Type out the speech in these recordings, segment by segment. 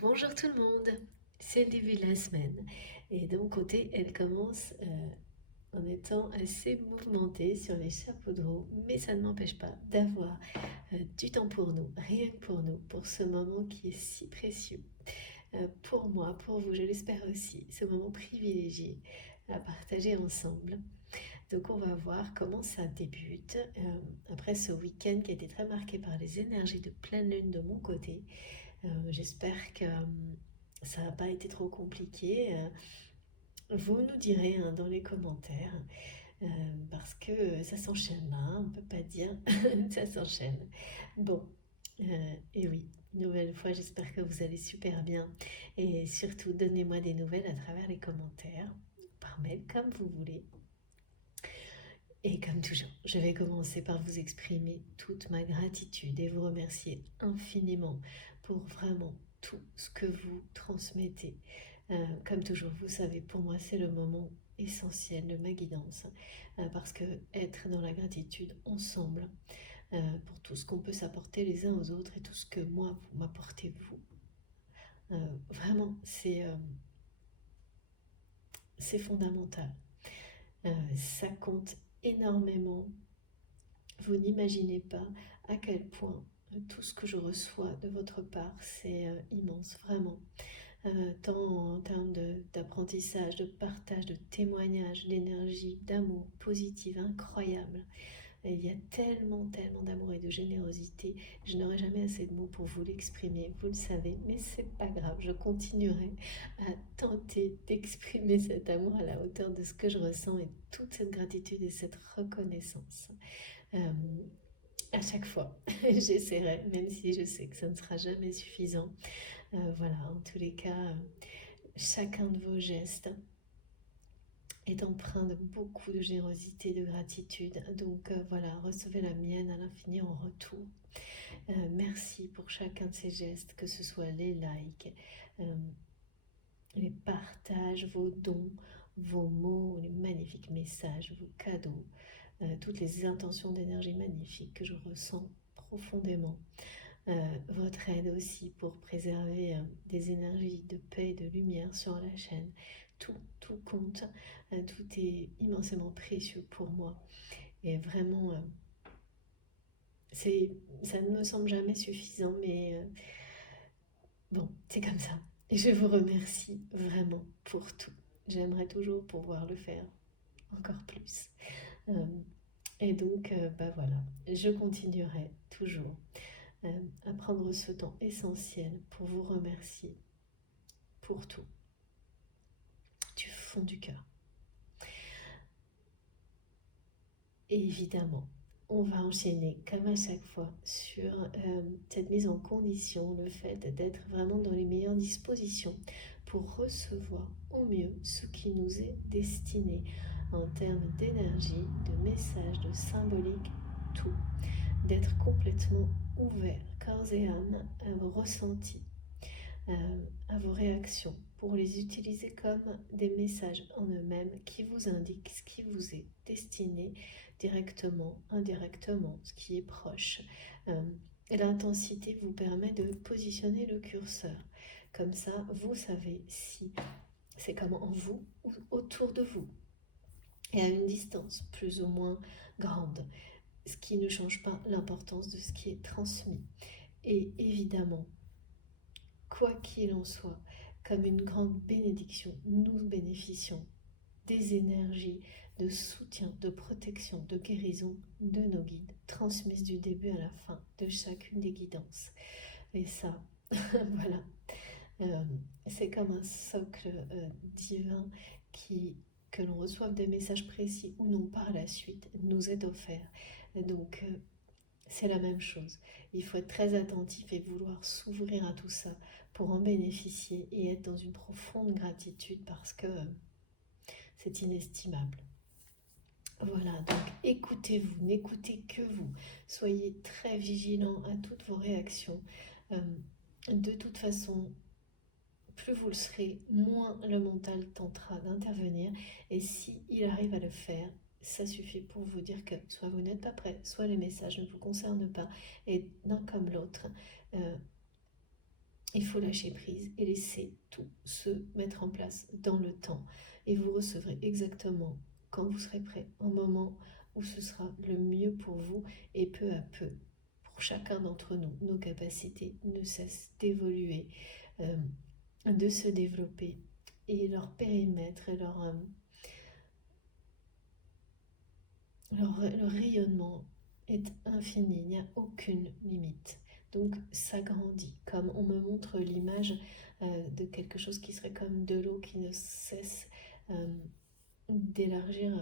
Bonjour tout le monde, c'est le début de la semaine et de mon côté elle commence en étant assez mouvementée sur les chapeaux de roue, mais ça ne m'empêche pas d'avoir du temps pour nous, rien que pour nous, pour ce moment qui est si précieux. Pour moi, pour vous, je l'espère aussi, ce moment privilégié à partager ensemble. Donc on va voir comment ça débute après ce week-end qui a été très marqué par les énergies de pleine lune de mon côté. J'espère que ça n'a pas été trop compliqué. Vous nous direz hein, dans les commentaires, parce que ça s'enchaîne, hein, on ne peut pas dire, ça s'enchaîne. Bon, et oui, une nouvelle fois, j'espère que vous allez super bien. Et surtout, donnez-moi des nouvelles à travers les commentaires, par mail, comme vous voulez. Et comme toujours, je vais commencer par vous exprimer toute ma gratitude et vous remercier infiniment pour vraiment tout ce que vous transmettez. Comme toujours, vous savez, pour moi, c'est le moment essentiel de ma guidance, parce que être dans la gratitude ensemble, pour tout ce qu'on peut s'apporter les uns aux autres et tout ce que moi, vous m'apportez vous, vraiment, c'est fondamental. Ça compte énormément. Vous n'imaginez pas à quel point tout ce que je reçois de votre part, c'est immense, vraiment. Tant en termes d'apprentissage, de partage, de témoignage, d'énergie, d'amour positive, incroyable. Et il y a tellement, tellement d'amour et de générosité. Je n'aurai jamais assez de mots pour vous l'exprimer, vous le savez, mais c'est pas grave. Je continuerai à tenter d'exprimer cet amour à la hauteur de ce que je ressens et toute cette gratitude et cette reconnaissance. Euh, à chaque fois, j'essaierai, même si je sais que ça ne sera jamais suffisant. Voilà, en tous les cas, chacun de vos gestes est empreint de beaucoup de générosité, de gratitude. Donc voilà, recevez la mienne à l'infini en retour. Merci pour chacun de ces gestes, que ce soit les likes, euh, les partages, vos dons, vos mots, les magnifiques messages, vos cadeaux, toutes les intentions d'énergie magnifiques que je ressens profondément. Votre aide aussi pour préserver des énergies de paix et de lumière sur la chaîne. Tout compte, tout est immensément précieux pour moi. Et vraiment, ça ne me semble jamais suffisant, mais bon, c'est comme ça. Et je vous remercie vraiment pour tout. J'aimerais toujours pouvoir le faire encore plus. Euh, et donc, bah voilà, je continuerai toujours à prendre ce temps essentiel pour vous remercier pour tout, du fond du cœur. Et évidemment, on va enchaîner comme à chaque fois sur cette mise en condition, le fait d'être vraiment dans les meilleures dispositions pour recevoir au mieux ce qui nous est destiné en termes d'énergie, de messages, de symbolique, tout. D'être complètement ouvert, corps et âme, à vos ressentis, à vos réactions, pour les utiliser comme des messages en eux-mêmes qui vous indiquent ce qui vous est destiné directement, indirectement, ce qui est proche. Et l'intensité vous permet de positionner le curseur. Comme ça, vous savez si c'est comme en vous ou autour de vous, et à une distance plus ou moins grande, ce qui ne change pas l'importance de ce qui est transmis. Et évidemment, quoi qu'il en soit, comme une grande bénédiction, nous bénéficions des énergies de soutien, de protection, de guérison de nos guides, transmises du début à la fin de chacune des guidances. Et ça, voilà, euh, c'est comme un socle divin qui, que l'on reçoive des messages précis ou non par la suite, nous est offert. Donc, c'est la même chose. Il faut être très attentif et vouloir s'ouvrir à tout ça pour en bénéficier et être dans une profonde gratitude parce que c'est inestimable. Voilà, donc écoutez-vous, n'écoutez que vous. Soyez très vigilant à toutes vos réactions. Euh, de toute façon, plus vous le serez, moins le mental tentera d'intervenir. Et s'il arrive à le faire, ça suffit pour vous dire que soit vous n'êtes pas prêt, soit les messages ne vous concernent pas. Et l'un comme l'autre, euh, Il faut lâcher prise et laisser tout se mettre en place dans le temps. Et vous recevrez exactement quand vous serez prêt, au moment où ce sera le mieux pour vous. Et peu à peu, pour chacun d'entre nous, nos capacités ne cessent d'évoluer, de se développer. Et leur périmètre et leur rayonnement est infini, il n'y a aucune limite. Donc ça grandit, comme on me montre l'image de quelque chose qui serait comme de l'eau qui ne cesse d'élargir,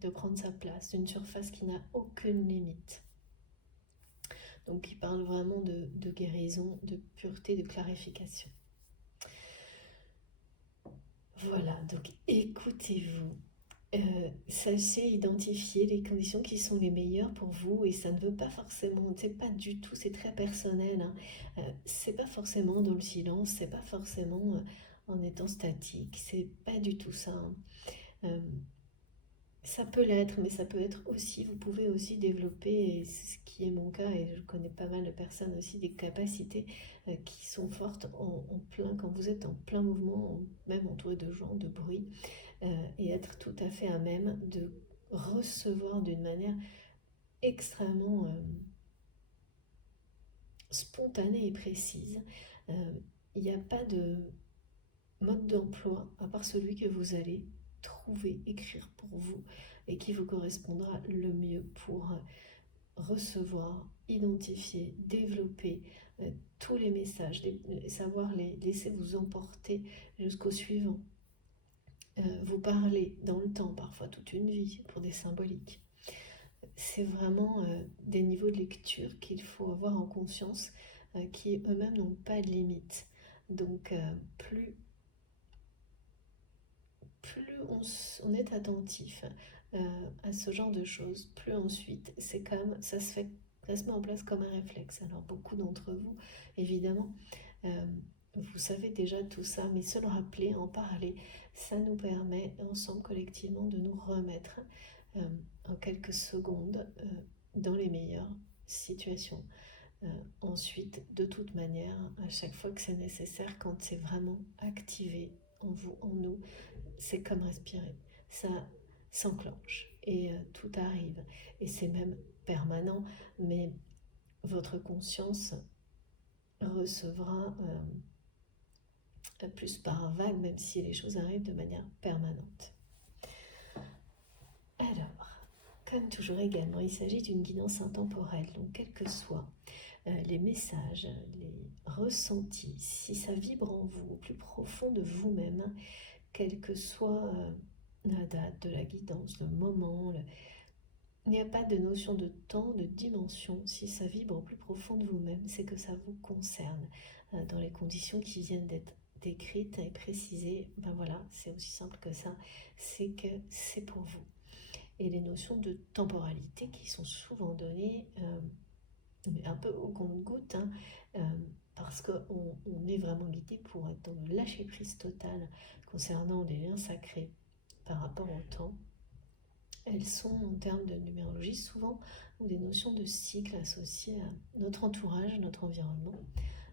de prendre sa place, d'une surface qui n'a aucune limite. Donc il parle vraiment de guérison, de pureté, de clarification. Voilà, donc écoutez-vous. Sachez identifier les conditions qui sont les meilleures pour vous, et ça ne veut pas forcément, c'est pas du tout, c'est très personnel, hein. C'est pas forcément dans le silence, c'est pas forcément en étant statique, c'est pas du tout ça, hein. Euh, Ça peut l'être, mais ça peut être aussi, vous pouvez aussi développer, et c'est ce qui est mon cas, et je connais pas mal de personnes aussi, des capacités qui sont fortes en plein, quand vous êtes en plein mouvement, même entouré de gens, de bruit, et être tout à fait à même de recevoir d'une manière extrêmement spontanée et précise. Il n'y a pas de mode d'emploi à part celui que vous allez trouver, écrire pour vous et qui vous correspondra le mieux pour recevoir, identifier, développer tous les messages, savoir les laisser vous emporter jusqu'au suivant. Vous parler dans le temps, parfois toute une vie, pour des symboliques. C'est vraiment des niveaux de lecture qu'il faut avoir en conscience, qui eux-mêmes n'ont pas de limite. Donc plus on est attentif à ce genre de choses, plus ensuite c'est comme ça se met en place comme un réflexe. Alors beaucoup d'entre vous, évidemment, vous savez déjà tout ça, mais se le rappeler, en parler, ça nous permet ensemble collectivement de nous remettre en quelques secondes dans les meilleures situations. Ensuite, de toute manière, à chaque fois que c'est nécessaire, quand c'est vraiment activé en vous, en nous, c'est comme respirer. Ça s'enclenche et tout arrive. Et c'est même permanent, mais votre conscience recevra plus par vague, même si les choses arrivent de manière permanente. Alors, comme toujours également, il s'agit d'une guidance intemporelle, donc quels que soient les messages, les ressentis, si ça vibre en vous, au plus profond de vous-même, quelle que soit la date de la guidance, le moment, il n'y a pas de notion de temps, de dimension. Si ça vibre au plus profond de vous-même, c'est que ça vous concerne. Dans les conditions qui viennent d'être décrites et précisées, ben voilà, c'est aussi simple que ça, c'est que c'est pour vous. Et les notions de temporalité qui sont souvent données, mais un peu au compte-gouttes, hein, parce qu'on est vraiment guidé pour être dans le lâcher-prise total concernant les liens sacrés par rapport au temps. Elles sont en termes de numérologie souvent ou des notions de cycle associées à notre entourage, notre environnement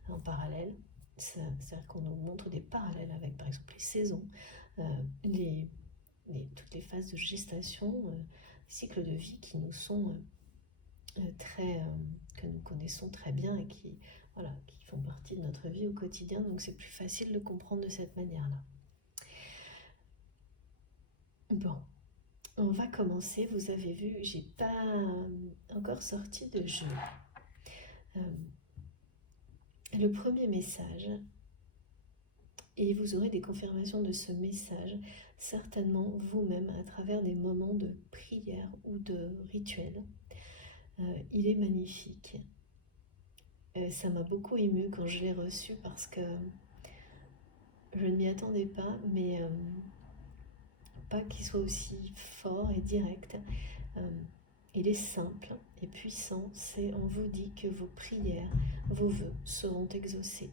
en parallèle. C'est-à-dire qu'on nous montre des parallèles avec par exemple les saisons, toutes les phases de gestation, cycles de vie qui nous sont que nous connaissons très bien et qui font partie de notre vie au quotidien, donc c'est plus facile de comprendre de cette manière-là. Bon, on va commencer. Vous avez vu, j'ai pas encore sorti de jeu. Le premier message, et vous aurez des confirmations de ce message certainement vous-même à travers des moments de prière ou de rituel. Il est magnifique. Ça m'a beaucoup émue quand je l'ai reçu parce que je ne m'y attendais pas, mais pas qu'il soit aussi fort et direct. Il est simple et puissant. On vous dit que vos prières, vos vœux seront exaucés.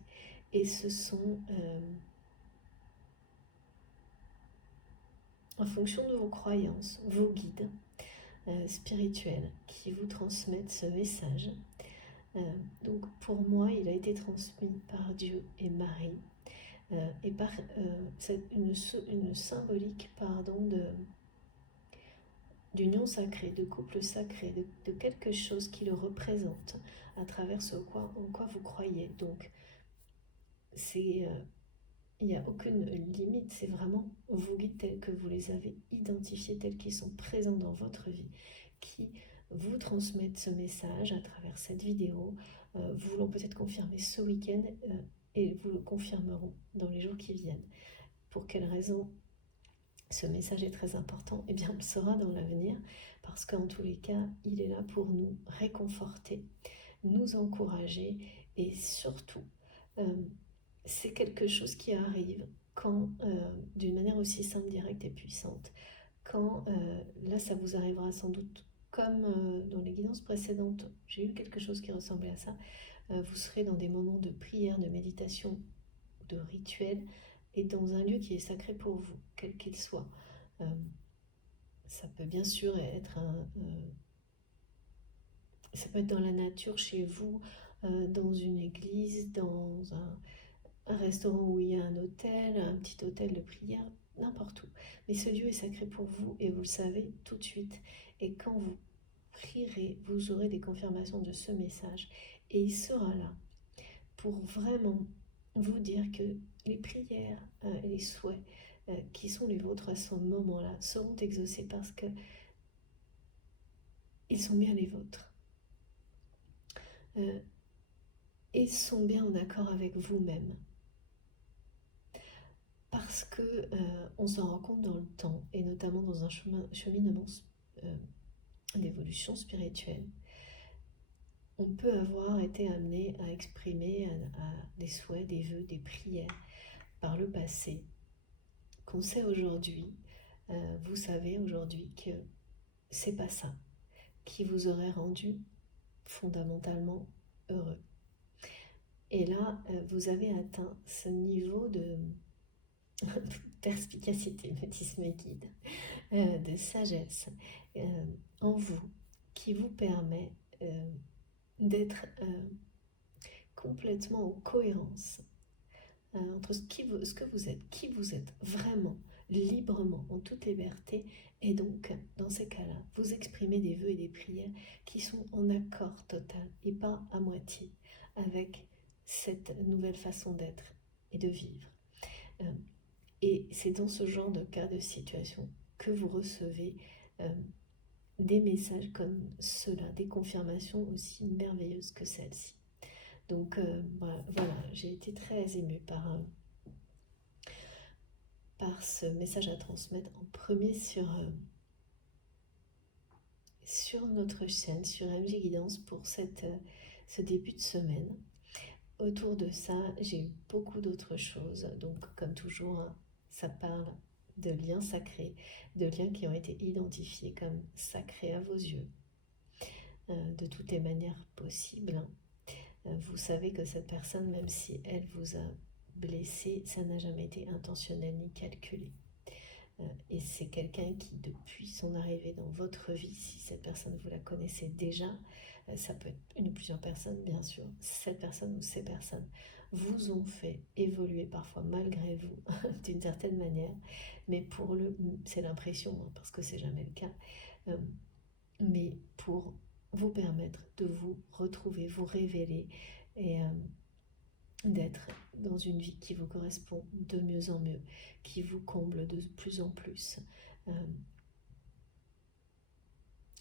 Et ce sont en fonction de vos croyances, vos guides spirituels qui vous transmettent ce message. Donc pour moi, il a été transmis par Dieu et Marie, et par une symbolique d'union sacrée, de couple sacré, de quelque chose qui le représente à travers en quoi vous croyez. Donc il n'y a aucune limite, c'est vraiment vos guides tels que vous les avez identifiés, tels qu'ils sont présents dans votre vie, qui vous transmettent ce message à travers cette vidéo, vous l'ont peut-être confirmé ce week-end, et vous le confirmeront dans les jours qui viennent. Pour quelle raison ce message est très important? Eh bien, on le saura dans l'avenir, parce qu'en tous les cas, il est là pour nous réconforter, nous encourager, et surtout, c'est quelque chose qui arrive quand, d'une manière aussi simple, directe et puissante, quand, là ça vous arrivera sans doute comme dans les guidances précédentes, j'ai eu quelque chose qui ressemblait à ça, vous serez dans des moments de prière, de méditation, de rituel, et dans un lieu qui est sacré pour vous, quel qu'il soit. Ça peut bien sûr être ça peut être dans la nature, chez vous, dans une église, dans un restaurant où il y a un hôtel, un petit hôtel de prière, n'importe où. Mais ce lieu est sacré pour vous et vous le savez tout de suite. Et quand vous prierez, vous aurez des confirmations de ce message. Et il sera là pour vraiment vous dire que les prières, les souhaits qui sont les vôtres à ce moment-là seront exaucés parce que ils sont bien les vôtres. Et sont bien en accord avec vous-même. Parce que on s'en rend compte dans le temps, et notamment dans un cheminement d'évolution spirituelle, on peut avoir été amené à exprimer à des souhaits, des vœux, des prières par le passé, qu'on sait aujourd'hui, vous savez aujourd'hui que c'est pas ça qui vous aurait rendu fondamentalement heureux. Et là, vous avez atteint ce niveau de perspicacité, me disent mes guides, de sagesse en vous, qui vous permet d'être complètement en cohérence entre ce que vous êtes, qui vous êtes vraiment, librement, en toute liberté, et donc dans ces cas-là, vous exprimez des vœux et des prières qui sont en accord total et pas à moitié avec cette nouvelle façon d'être et de vivre. Et c'est dans ce genre de cas de situation que vous recevez des messages comme cela, des confirmations aussi merveilleuses que celle-ci. Donc voilà, j'ai été très émue par ce message à transmettre en premier sur notre chaîne, sur MJ Guidance, pour ce début de semaine. Autour de ça, j'ai eu beaucoup d'autres choses, donc comme toujours, hein, ça parle de liens sacrés, de liens qui ont été identifiés comme sacrés à vos yeux, de toutes les manières possibles. Vous savez que cette personne, même si elle vous a blessé, ça n'a jamais été intentionnel ni calculé. Et c'est quelqu'un qui, depuis son arrivée dans votre vie, si cette personne vous la connaissez déjà, ça peut être une ou plusieurs personnes, bien sûr, cette personne ou ces personnes vous ont fait évoluer parfois malgré vous, d'une certaine manière, mais c'est l'impression, hein, parce que c'est jamais le cas, mais pour vous permettre de vous retrouver, vous révéler, et d'être dans une vie qui vous correspond de mieux en mieux, qui vous comble de plus en plus,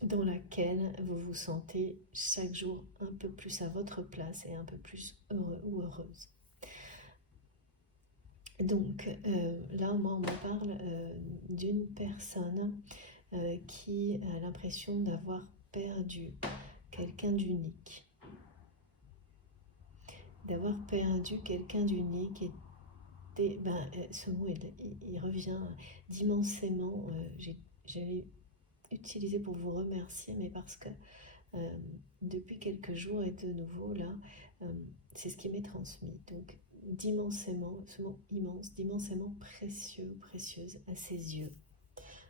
dans laquelle vous vous sentez chaque jour un peu plus à votre place et un peu plus heureux ou heureuse. Donc là, moi, on me parle d'une personne qui a l'impression d'avoir perdu quelqu'un d'unique. D'avoir perdu quelqu'un d'unique, et ce mot il revient d'immensément, j'ai utilisé pour vous remercier, mais parce que depuis quelques jours et de nouveau là, c'est ce qui m'est transmis. Donc d'immensément, ce mot immense, d'immensément précieux ou précieuse à ses yeux,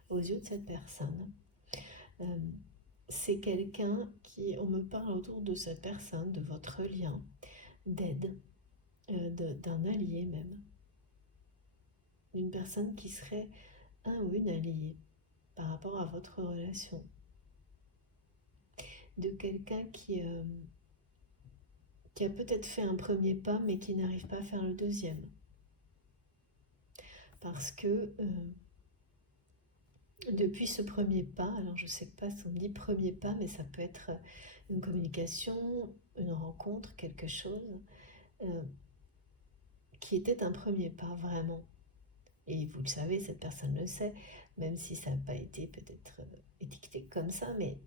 aux yeux de cette personne. c'est quelqu'un qui, on me parle autour de cette personne, de votre lien, d'aide, d'un allié même, d'une personne qui serait un ou une alliée par rapport à votre relation, de quelqu'un qui a peut-être fait un premier pas mais qui n'arrive pas à faire le deuxième. Parce que depuis ce premier pas, alors je ne sais pas si on dit premier pas, mais ça peut être une communication, une rencontre, quelque chose euh, qui était un premier pas vraiment. Et vous le savez, cette personne le sait, même si ça n'a pas été peut-être étiqueté comme ça, mais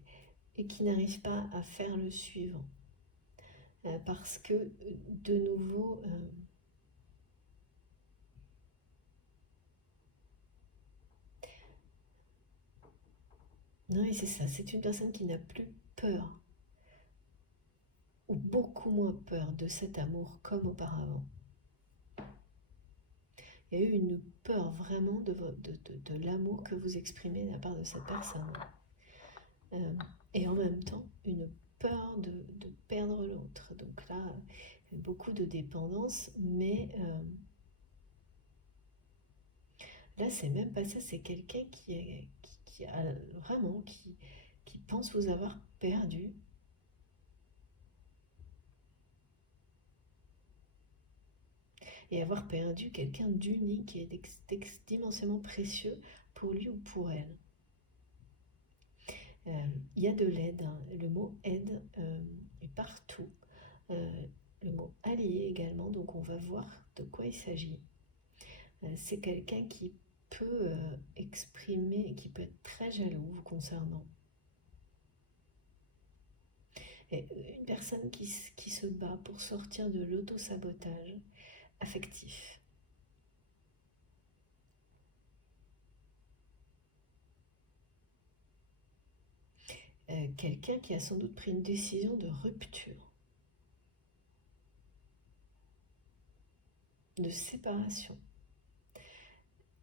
et qui n'arrive pas à faire le suivant. Parce que, de nouveau, non, et c'est ça, c'est une personne qui n'a plus peur, ou beaucoup moins peur de cet amour comme auparavant. Il y a eu une peur vraiment de l'amour que vous exprimez de la part de cette personne. Et en même temps, une peur de perdre l'autre. Donc là, beaucoup de dépendance, mais là, c'est même pas ça, c'est quelqu'un qui a vraiment, qui pense vous avoir perdu. Et avoir perdu quelqu'un d'unique et d'immensément précieux pour lui ou pour elle. Il y a de l'aide, hein. Le mot aide est partout. Le mot allié également, donc on va voir de quoi il s'agit. C'est quelqu'un qui peut exprimer, qui peut être très jaloux vous concernant. Et une personne qui se bat pour sortir de l'auto-sabotage affectif. Quelqu'un qui a sans doute pris une décision de rupture, de séparation.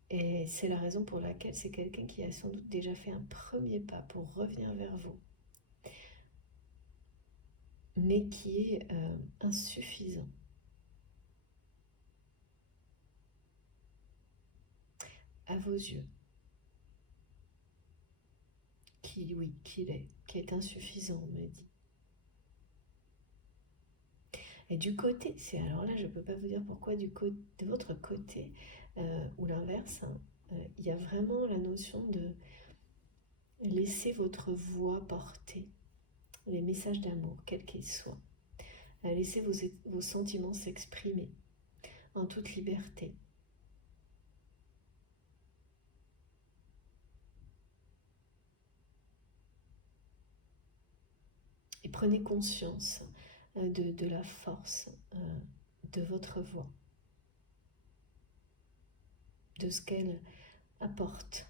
Et c'est la raison pour laquelle c'est quelqu'un qui a sans doute déjà fait un premier pas pour revenir vers vous, mais qui est insuffisant. À vos yeux. Qu'il est, qui est insuffisant, on me dit. Et du côté, alors là, je ne peux pas vous dire pourquoi de votre côté, ou l'inverse, hein, il y a vraiment la notion de laisser votre voix porter les messages d'amour, quels qu'ils soient. Laissez vos sentiments s'exprimer en toute liberté. Et prenez conscience de la force de votre voix, de ce qu'elle apporte,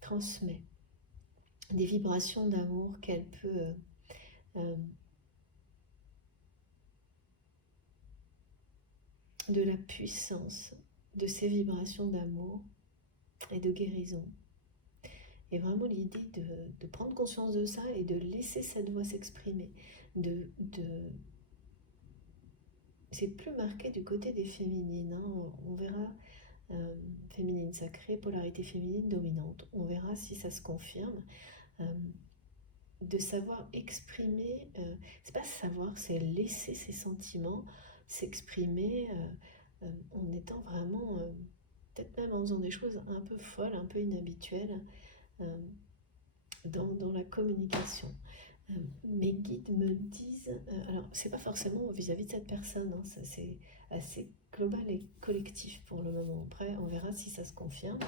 transmet, des vibrations d'amour qu'elle peut de la puissance de ces vibrations d'amour et de guérison. Et vraiment l'idée de prendre conscience de ça et de laisser cette voix s'exprimer. C'est plus marqué du côté des féminines. Hein. On verra féminine sacrée, polarité féminine dominante. On verra si ça se confirme. De savoir exprimer, c'est pas savoir, c'est laisser ses sentiments s'exprimer en étant vraiment, peut-être même en faisant des choses un peu folles, un peu inhabituelles dans la communication. Mes guides me disent, alors c'est pas forcément vis-à-vis de cette personne, hein, c'est assez global et collectif pour le moment. Après, on verra si ça se confirme.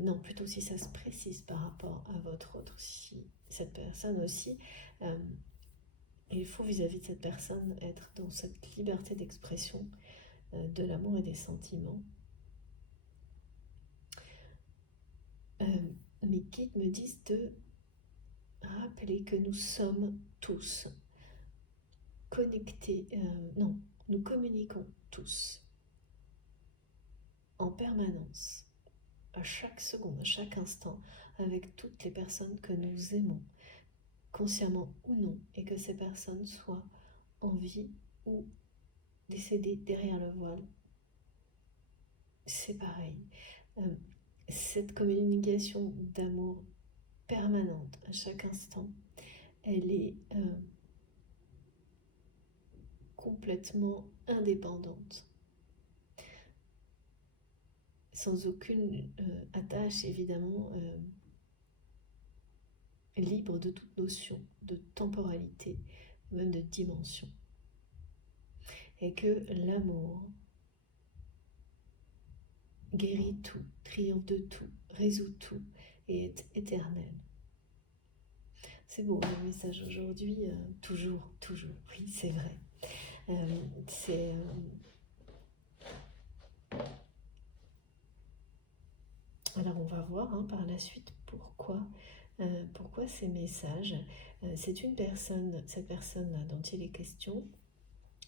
Non, plutôt si ça se précise par rapport à votre autre, si cette personne aussi, il faut vis-à-vis de cette personne être dans cette liberté d'expression de l'amour et des sentiments. Mes guides me disent de rappeler que nous sommes tous connectés, non, nous communiquons tous en permanence à chaque seconde, à chaque instant, avec toutes les personnes que nous aimons, consciemment ou non, et que ces personnes soient en vie ou décédées derrière le voile. C'est pareil. Cette communication d'amour permanente à chaque instant, elle est complètement indépendante, sans aucune attache évidemment, libre de toute notion de temporalité, même de dimension. Et que l'amour guérit tout, triomphe de tout, résout tout et est éternel. C'est beau le message aujourd'hui, toujours, oui c'est vrai. Alors on va voir par la suite pourquoi ces messages. C'est cette personne dont il est question,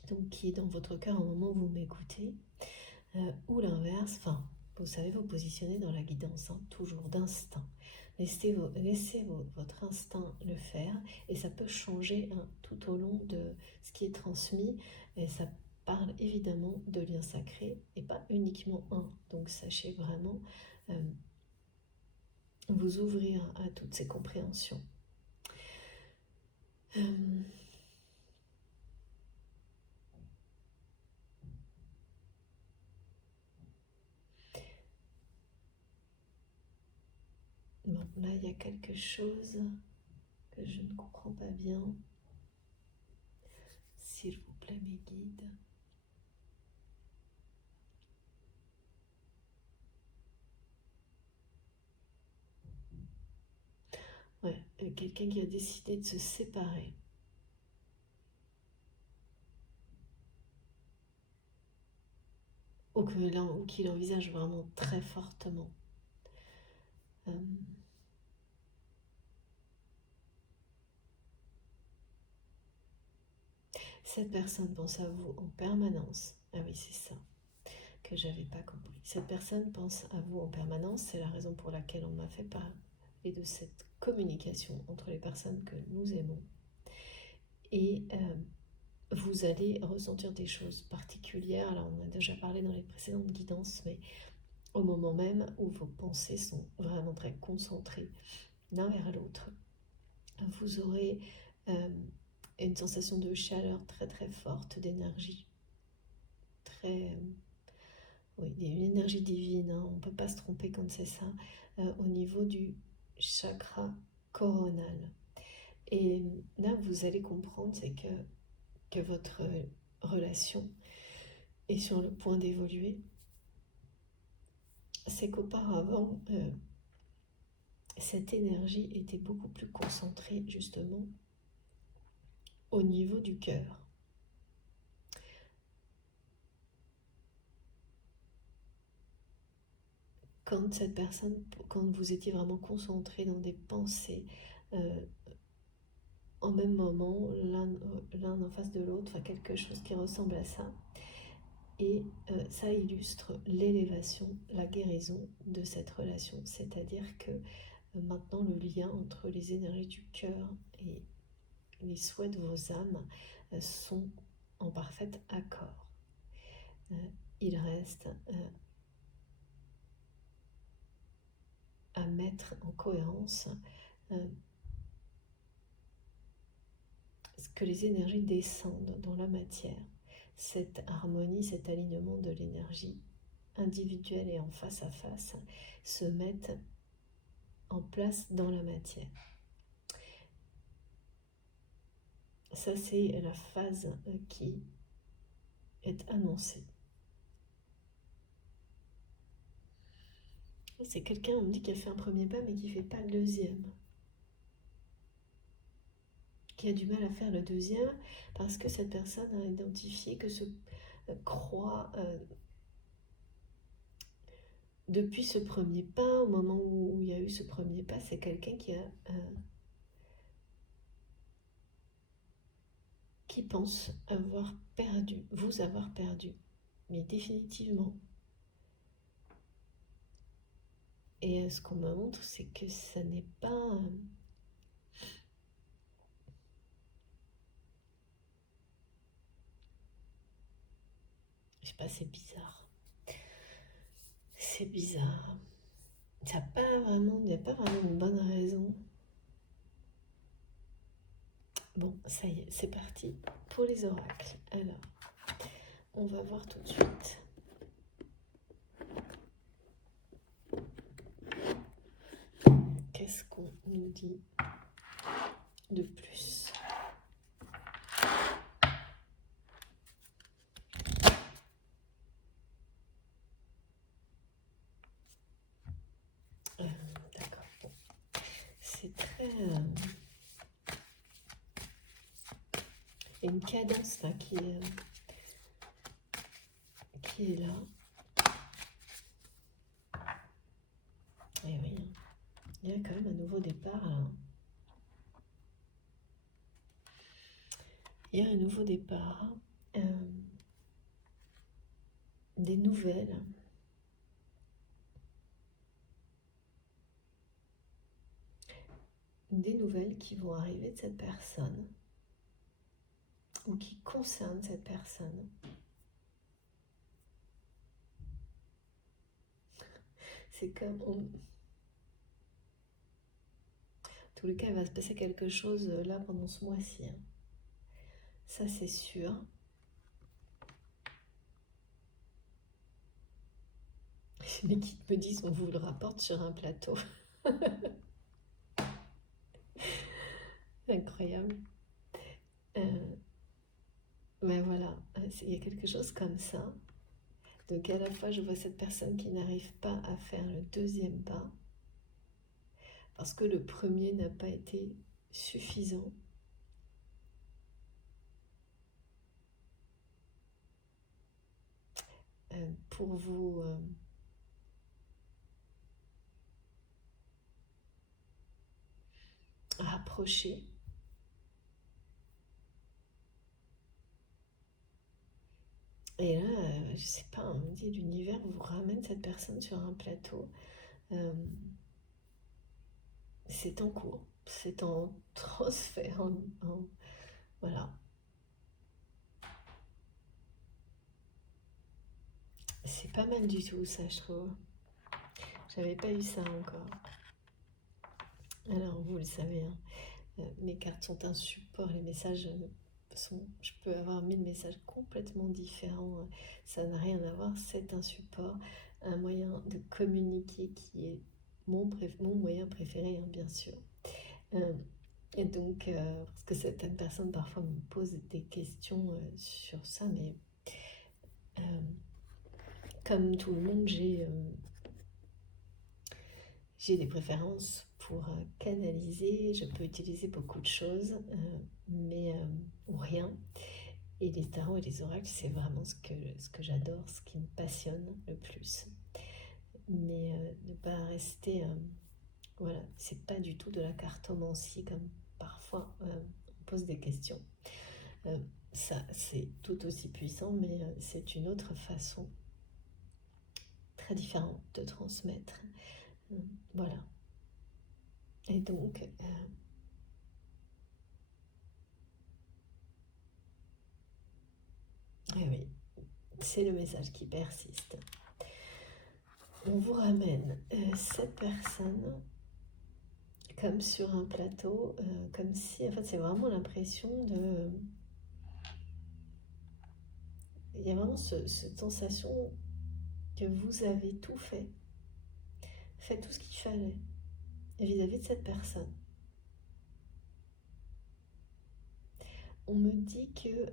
donc qui est dans votre cœur au moment où vous m'écoutez, ou l'inverse, vous savez vous positionner dans la guidance, toujours d'instinct. Laissez votre instinct le faire, et ça peut changer tout au long de ce qui est transmis, et ça parle évidemment de liens sacrés, et pas uniquement un. Donc sachez vraiment vous ouvrir à toutes ces compréhensions. Bon, là il y a quelque chose que je ne comprends pas bien. S'il vous plaît, mes guides. Ouais, quelqu'un qui a décidé de se séparer. Ou qu'il envisage vraiment très fortement. Cette personne pense à vous en permanence. Ah oui, c'est ça que j'avais pas compris. Cette personne pense à vous en permanence. C'est la raison pour laquelle on m'a fait parler de cette communication entre les personnes que nous aimons. Et vous allez ressentir des choses particulières. Alors on a déjà parlé dans les précédentes guidances, mais au moment même où vos pensées sont vraiment très concentrées l'un vers l'autre, vous aurez une sensation de chaleur très très forte, d'énergie, oui, une énergie divine, on ne peut pas se tromper quand c'est ça, au niveau du chakra coronal. Et là, vous allez comprendre, c'est que votre relation est sur le point d'évoluer. C'est qu'auparavant, cette énergie était beaucoup plus concentrée justement au niveau du cœur. Quand vous étiez vraiment concentré dans des pensées en même moment, l'un en face de l'autre, quelque chose qui ressemble à ça. Et ça illustre l'élévation, la guérison de cette relation. C'est-à-dire que maintenant, le lien entre les énergies du cœur et les souhaits de vos âmes sont en parfait accord. Il reste à mettre en cohérence que les énergies descendent dans la matière. Cette harmonie, cet alignement de l'énergie individuelle et en face à face se mettent en place dans la matière. Ça, c'est la phase qui est annoncée. C'est quelqu'un, on me dit, qui a fait un premier pas, mais qui ne fait pas le deuxième. Qui a du mal à faire le deuxième, parce que cette personne a identifié que se croit depuis ce premier pas, au moment où il y a eu ce premier pas, c'est quelqu'un qui pense vous avoir perdu, mais définitivement. Et ce qu'on me montre, c'est que ça n'est pas... je sais pas, c'est bizarre. C'est bizarre. Ça n'a pas vraiment, il n'y a pas vraiment une bonne raison. Bon, ça y est, c'est parti pour les oracles. Alors, on va voir tout de suite. Qu'est-ce qu'on nous dit de plus? D'accord. Bon. C'est très... il y a une cadence là qui est là. Et oui, il y a quand même un nouveau départ là. Il y a un nouveau départ. Des nouvelles. Des nouvelles qui vont arriver de cette personne ou qui concernent cette personne. C'est comme... En tous les cas, il va se passer quelque chose là pendant ce mois-ci. Hein. Ça, c'est sûr. Mais qui me disent, on vous le rapporte sur un plateau. Incroyable. Ben voilà, il y a quelque chose comme ça. Donc à la fois, je vois cette personne qui n'arrive pas à faire le deuxième pas parce que le premier n'a pas été suffisant. Pour vous rapprocher. Et là, je sais pas, on me dit l'univers vous ramène cette personne sur un plateau. C'est en cours, c'est en transfert, voilà. C'est pas mal du tout ça, je trouve. J'avais pas eu ça encore. Alors vous le savez, hein, mes cartes sont un support, les messages sont... Je peux avoir 1000 messages complètement différents, ça n'a rien à voir, c'est un support, un moyen de communiquer qui est mon moyen préféré, hein, bien sûr. Et donc, parce que certaines personnes parfois me posent des questions sur ça, mais comme tout le monde, j'ai des préférences pour canaliser. Je peux utiliser beaucoup de choses, mais ou rien. Et les tarots et les oracles, c'est vraiment ce que j'adore, ce qui me passionne le plus. Mais ne pas rester... voilà, c'est pas du tout de la cartomancie comme parfois on pose des questions. Ça, c'est tout aussi puissant, mais c'est une autre façon très différente de transmettre. Voilà. Et donc, eh oui, c'est le message qui persiste. On vous ramène cette personne comme sur un plateau, comme si, en fait, c'est vraiment l'impression de... il y a vraiment cette sensation que vous avez tout fait tout ce qu'il fallait vis-à-vis de cette personne. On me dit que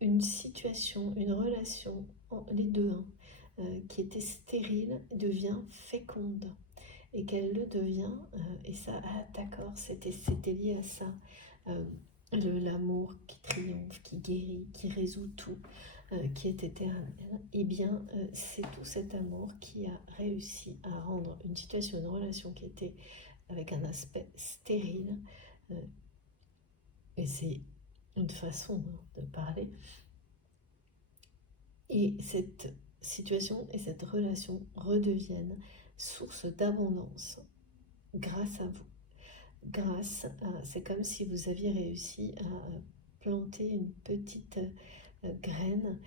une situation, une relation, les deux, hein, qui était stérile, devient féconde. Et qu'elle le devient, et ça, ah d'accord, c'était lié à ça. L'amour qui triomphe, qui guérit, qui résout tout, qui est éternel. Eh bien, c'est tout cet amour qui a réussi à rendre une situation, une relation qui était avec un aspect stérile, et c'est une façon de parler. Et situation et cette relation redeviennent source d'abondance grâce à vous. C'est comme si vous aviez réussi à planter une petite graine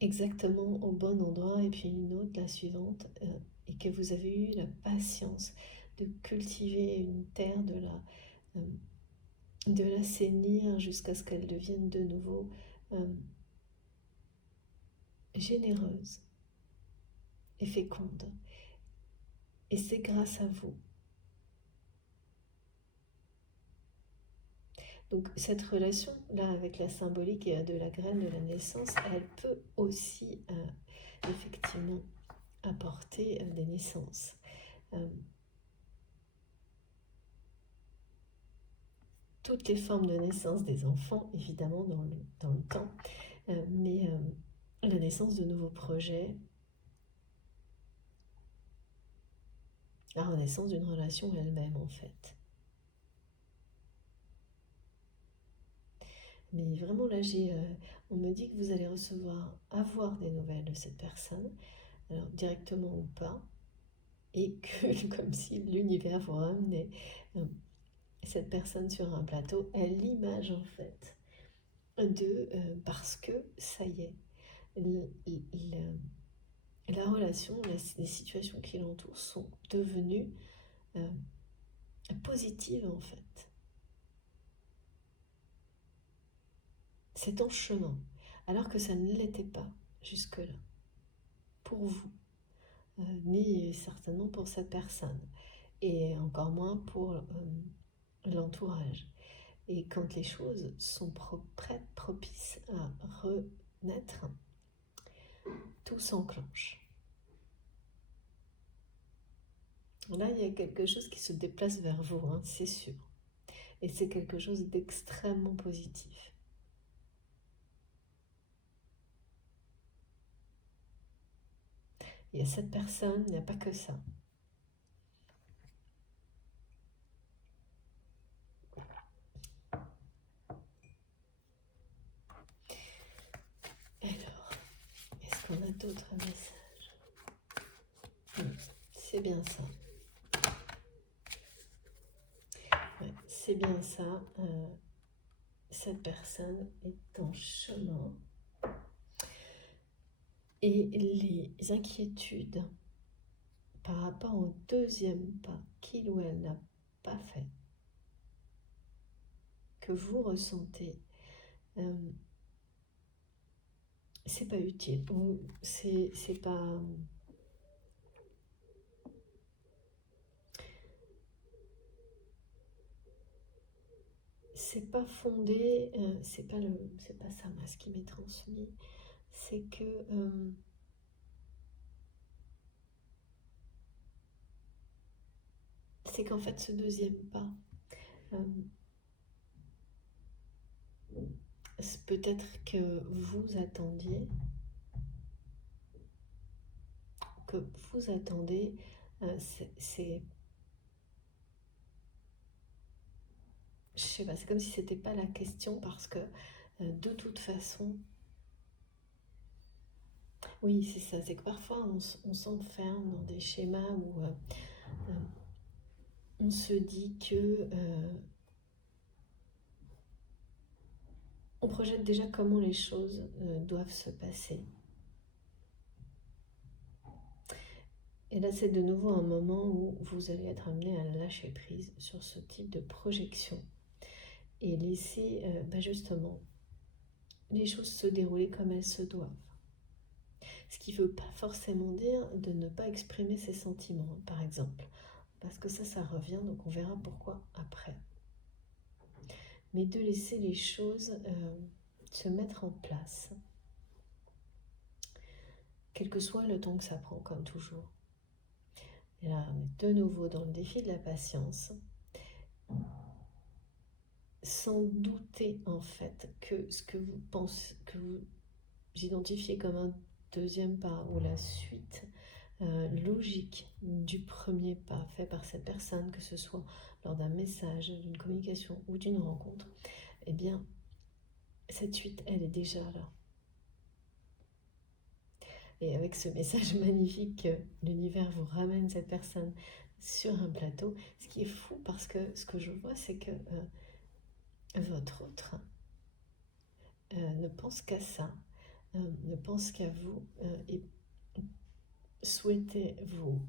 exactement au bon endroit, et puis une autre, la suivante, et que vous avez eu la patience de cultiver une terre, de l'assainir jusqu'à ce qu'elle devienne de nouveau généreuse et féconde. Et c'est grâce à vous. Donc cette relation-là avec la symbolique et de la graine de la naissance, elle peut aussi effectivement apporter des naissances. Toutes les formes de naissance des enfants, évidemment, dans le temps, mais la naissance de nouveaux projets, la renaissance d'une relation elle-même, en fait. Mais vraiment, là, on me dit que vous allez avoir des nouvelles de cette personne, alors directement ou pas, et que, comme si l'univers vous ramenait cette personne sur un plateau, est l'image, en fait, parce que, ça y est, la relation, les situations qui l'entourent sont devenues positives, en fait. C'est en chemin, alors que ça ne l'était pas jusque-là, pour vous, ni certainement pour cette personne, et encore moins pour l'entourage. Et quand les choses sont prêtes, propices à renaître, tout s'enclenche. Là, il y a quelque chose qui se déplace vers vous, hein, c'est sûr. Et c'est quelque chose d'extrêmement positif. Il y a cette personne, il n'y a pas que ça. Alors, est-ce qu'on a d'autres messages? C'est bien ça. Ouais, c'est bien ça. Cette personne est en chemin. Et les inquiétudes par rapport au deuxième pas qu'il ou elle n'a pas fait, que vous ressentez, c'est pas utile, ou c'est pas... C'est pas fondé, c'est pas ça moi ce qui m'est transmis, c'est que c'est qu'en fait ce deuxième pas, peut-être que vous attendiez, c'est je sais pas, c'est comme si c'était pas la question, parce que de toute façon, oui, c'est ça, c'est que parfois on s'enferme dans des schémas où on se dit que on projette déjà comment les choses doivent se passer. Et là, c'est de nouveau un moment où vous allez être amené à lâcher prise sur ce type de projection et laisser justement les choses se dérouler comme elles se doivent. Ce qui ne veut pas forcément dire de ne pas exprimer ses sentiments, par exemple, parce que ça revient, donc on verra pourquoi après. Mais de laisser les choses se mettre en place, quel que soit le temps que ça prend, comme toujours. Et là, on est de nouveau dans le défi de la patience, sans douter en fait que ce que vous pensez, que vous identifiez comme un deuxième pas ou la suite logique du premier pas fait par cette personne, que ce soit lors d'un message, d'une communication ou d'une rencontre, eh bien, cette suite, elle est déjà là. et avec ce message magnifique que l'univers vous ramène cette personne sur un plateau, ce qui est fou parce que ce que je vois, c'est que votre autre ne pense qu'à ça, ne pense qu'à vous et souhaitait vous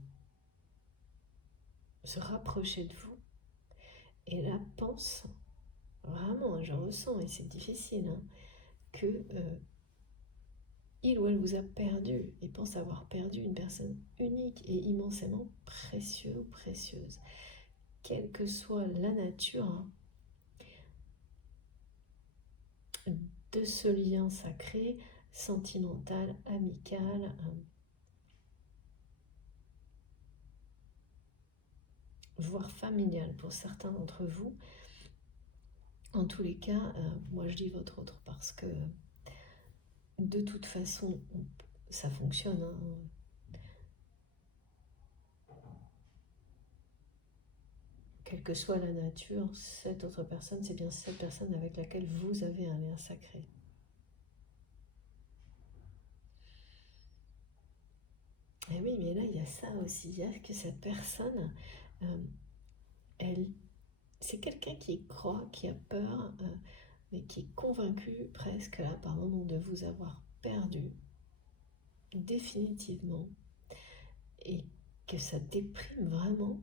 se rapprocher de vous. Et là, pense vraiment, je ressens, et c'est difficile, hein, que il ou elle vous a perdu et pense avoir perdu une personne unique et immensément précieux ou précieuse. Quelle que soit la nature de ce lien sacré, sentimental, amical, voire familial pour certains d'entre vous. En tous les cas, moi je dis votre autre parce que de toute façon, ça fonctionne. Quelle que soit la nature, cette autre personne, c'est bien cette personne avec laquelle vous avez un lien sacré. Et oui, mais là, il y a ça aussi. Il y a que cette personne, c'est quelqu'un qui croit, qui a peur, mais qui est convaincu presque là par moment de vous avoir perdu définitivement et que ça déprime vraiment.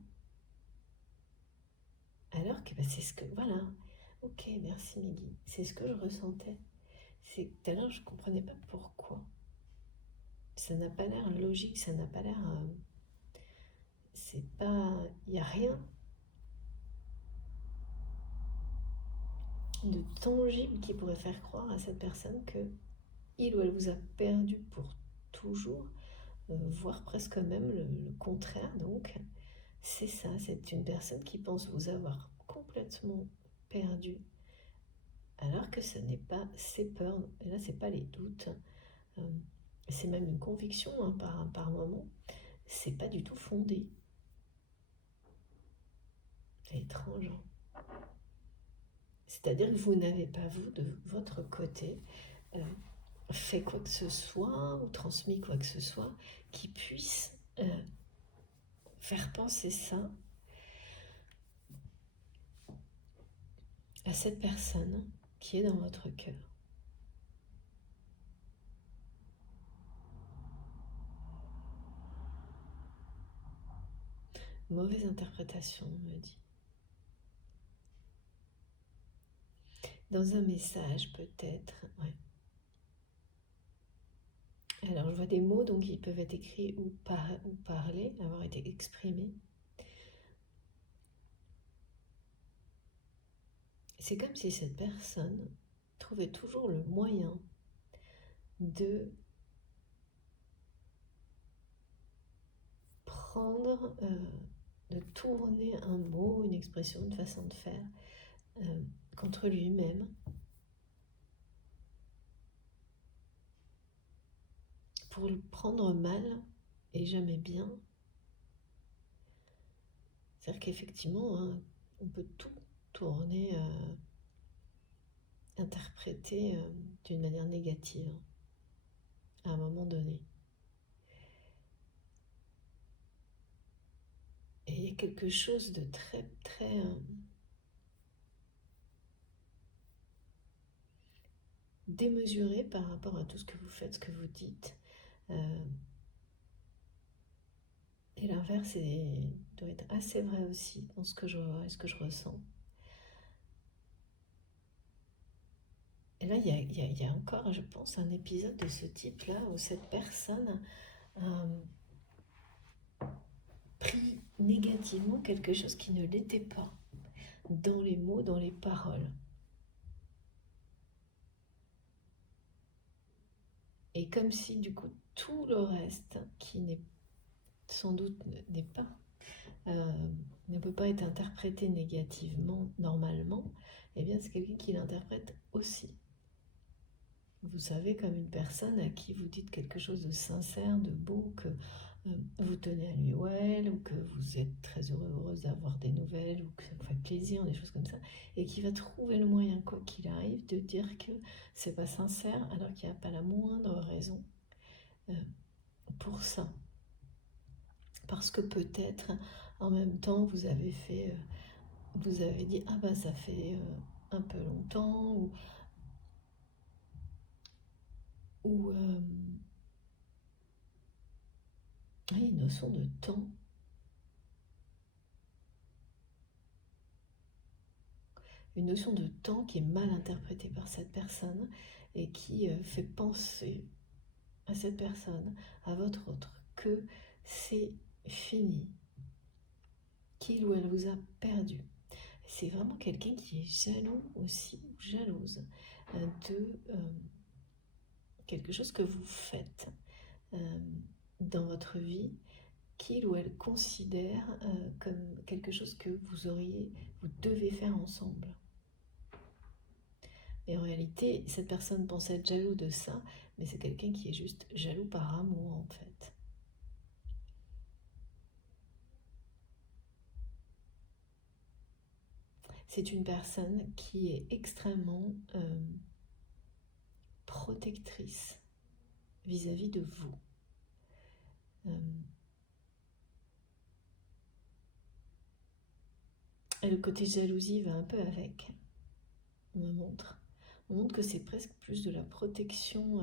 Alors que c'est ce que, voilà, ok, merci Meggy, c'est ce que je ressentais. C'est tout à l'heure, je ne comprenais pas pourquoi. Ça n'a pas l'air logique, ça n'a pas l'air... c'est pas... Il n'y a rien de tangible qui pourrait faire croire à cette personne que il ou elle vous a perdu pour toujours, voire presque même le contraire. Donc, c'est ça, c'est une personne qui pense vous avoir complètement perdu, alors que ce n'est pas ses peurs, et là, c'est pas les doutes, c'est même une conviction par moment, c'est pas du tout fondé. C'est étrange. C'est-à-dire que vous n'avez pas, vous, de votre côté, fait quoi que ce soit ou transmis quoi que ce soit qui puisse faire penser ça à cette personne qui est dans votre cœur. Mauvaise interprétation, on me dit. Dans un message, peut-être, ouais. Alors, je vois des mots, donc ils peuvent être écrits ou parlés, avoir été exprimés. C'est comme si cette personne trouvait toujours le moyen de prendre, de tourner un mot, une expression, une façon de faire contre lui-même, pour le prendre mal et jamais bien. C'est-à-dire qu'effectivement, on peut tout tourner, interpréter d'une manière négative à un moment donné. Et il y a quelque chose de très, très démesuré par rapport à tout ce que vous faites, ce que vous dites. Et l'inverse doit être assez vrai aussi dans ce que je vois et ce que je ressens. Et là, il y a encore, je pense, un épisode de ce type-là où cette personne pris négativement quelque chose qui ne l'était pas, dans les mots, dans les paroles. Et comme si du coup tout le reste, qui n'est sans doute n'est pas, ne peut pas être interprété négativement normalement, eh bien c'est quelqu'un qui l'interprète aussi. Vous savez, comme une personne à qui vous dites quelque chose de sincère, de beau, que vous tenez à lui ou elle, ou que vous êtes très heureuse d'avoir des nouvelles, ou que ça vous fait plaisir, des choses comme ça, et qui va trouver le moyen, quoi qu'il arrive, de dire que c'est pas sincère, alors qu'il n'y a pas la moindre raison. pour ça. Parce que peut-être, en même temps, vous avez dit, ah bah ça fait un peu longtemps, ou oui, une notion de temps. Une notion de temps qui est mal interprétée par cette personne et qui fait penser à cette personne, à votre autre, que c'est fini, qu'il ou elle vous a perdu. C'est vraiment quelqu'un qui est jaloux aussi, ou jalouse, de quelque chose que vous faites dans votre vie, qu'il ou elle considère comme quelque chose que vous devez faire ensemble. Et en réalité, cette personne pense être jaloux de ça, mais c'est quelqu'un qui est juste jaloux par amour en fait. C'est une personne qui est extrêmement protectrice vis-à-vis de vous. Et le côté jalousie va un peu avec, on me montre. On montre que c'est presque plus de la protection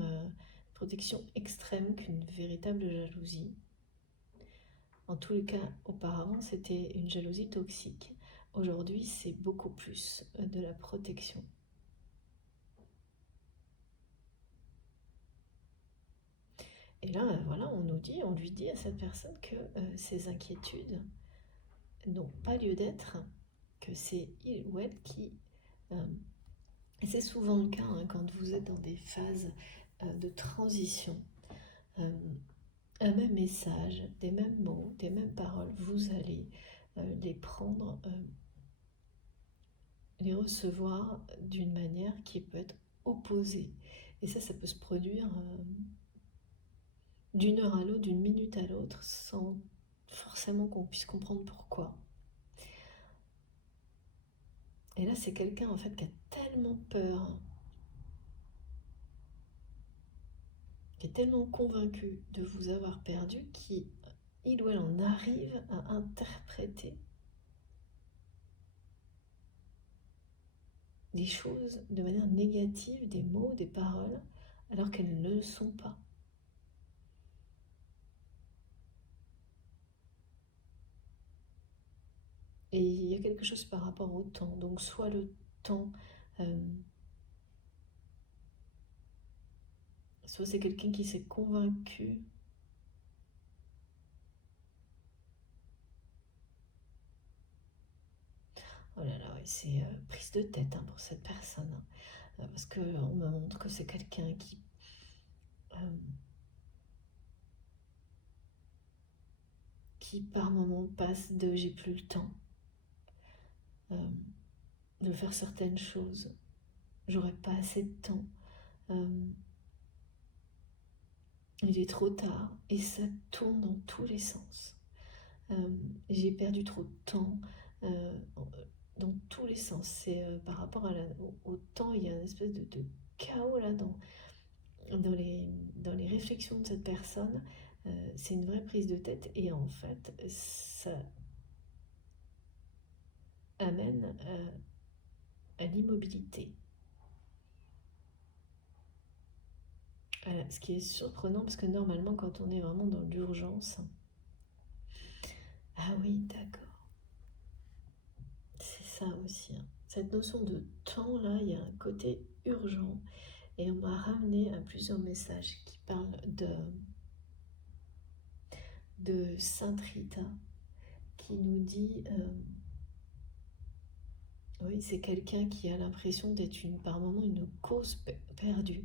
extrême qu'une véritable jalousie. En tous les cas, auparavant, c'était une jalousie toxique. Aujourd'hui, c'est beaucoup plus de la protection. Et là, voilà, on lui dit à cette personne que ses inquiétudes n'ont pas lieu d'être, que c'est il ou elle qui... et c'est souvent le cas hein, quand vous êtes dans des phases de transition. Un même message, des mêmes mots, des mêmes paroles, vous allez les prendre, les recevoir d'une manière qui peut être opposée. Et ça peut se produire d'une heure à l'autre, d'une minute à l'autre, sans forcément qu'on puisse comprendre pourquoi. Et là, c'est quelqu'un en fait qui a tellement peur, qui est tellement convaincu de vous avoir perdu, qu'il ou elle en arrive à interpréter des choses de manière négative, des mots, des paroles, alors qu'elles ne le sont pas. Et il y a quelque chose par rapport au temps. Donc soit le temps, soit c'est quelqu'un qui s'est convaincu oh là là, c'est prise de tête hein, pour cette personne. Hein, parce qu'on me montre que c'est quelqu'un qui par moment passe de j'ai plus le temps de faire certaines choses. J'aurais pas assez de temps. Il est trop tard et ça tourne dans tous les sens. J'ai perdu trop de temps dans tous les sens. C'est par rapport au temps, il y a une espèce de chaos là dans les réflexions de cette personne. C'est une vraie prise de tête et en fait, ça amène à l'immobilité. Ce qui est surprenant parce que normalement, quand on est vraiment dans l'urgence, ah oui, d'accord, c'est ça aussi. Hein. Cette notion de temps là, il y a un côté urgent et on m'a ramené à plusieurs messages qui parlent de Sainte Rita qui nous dit oui, c'est quelqu'un qui a l'impression d'être par moment une cause perdue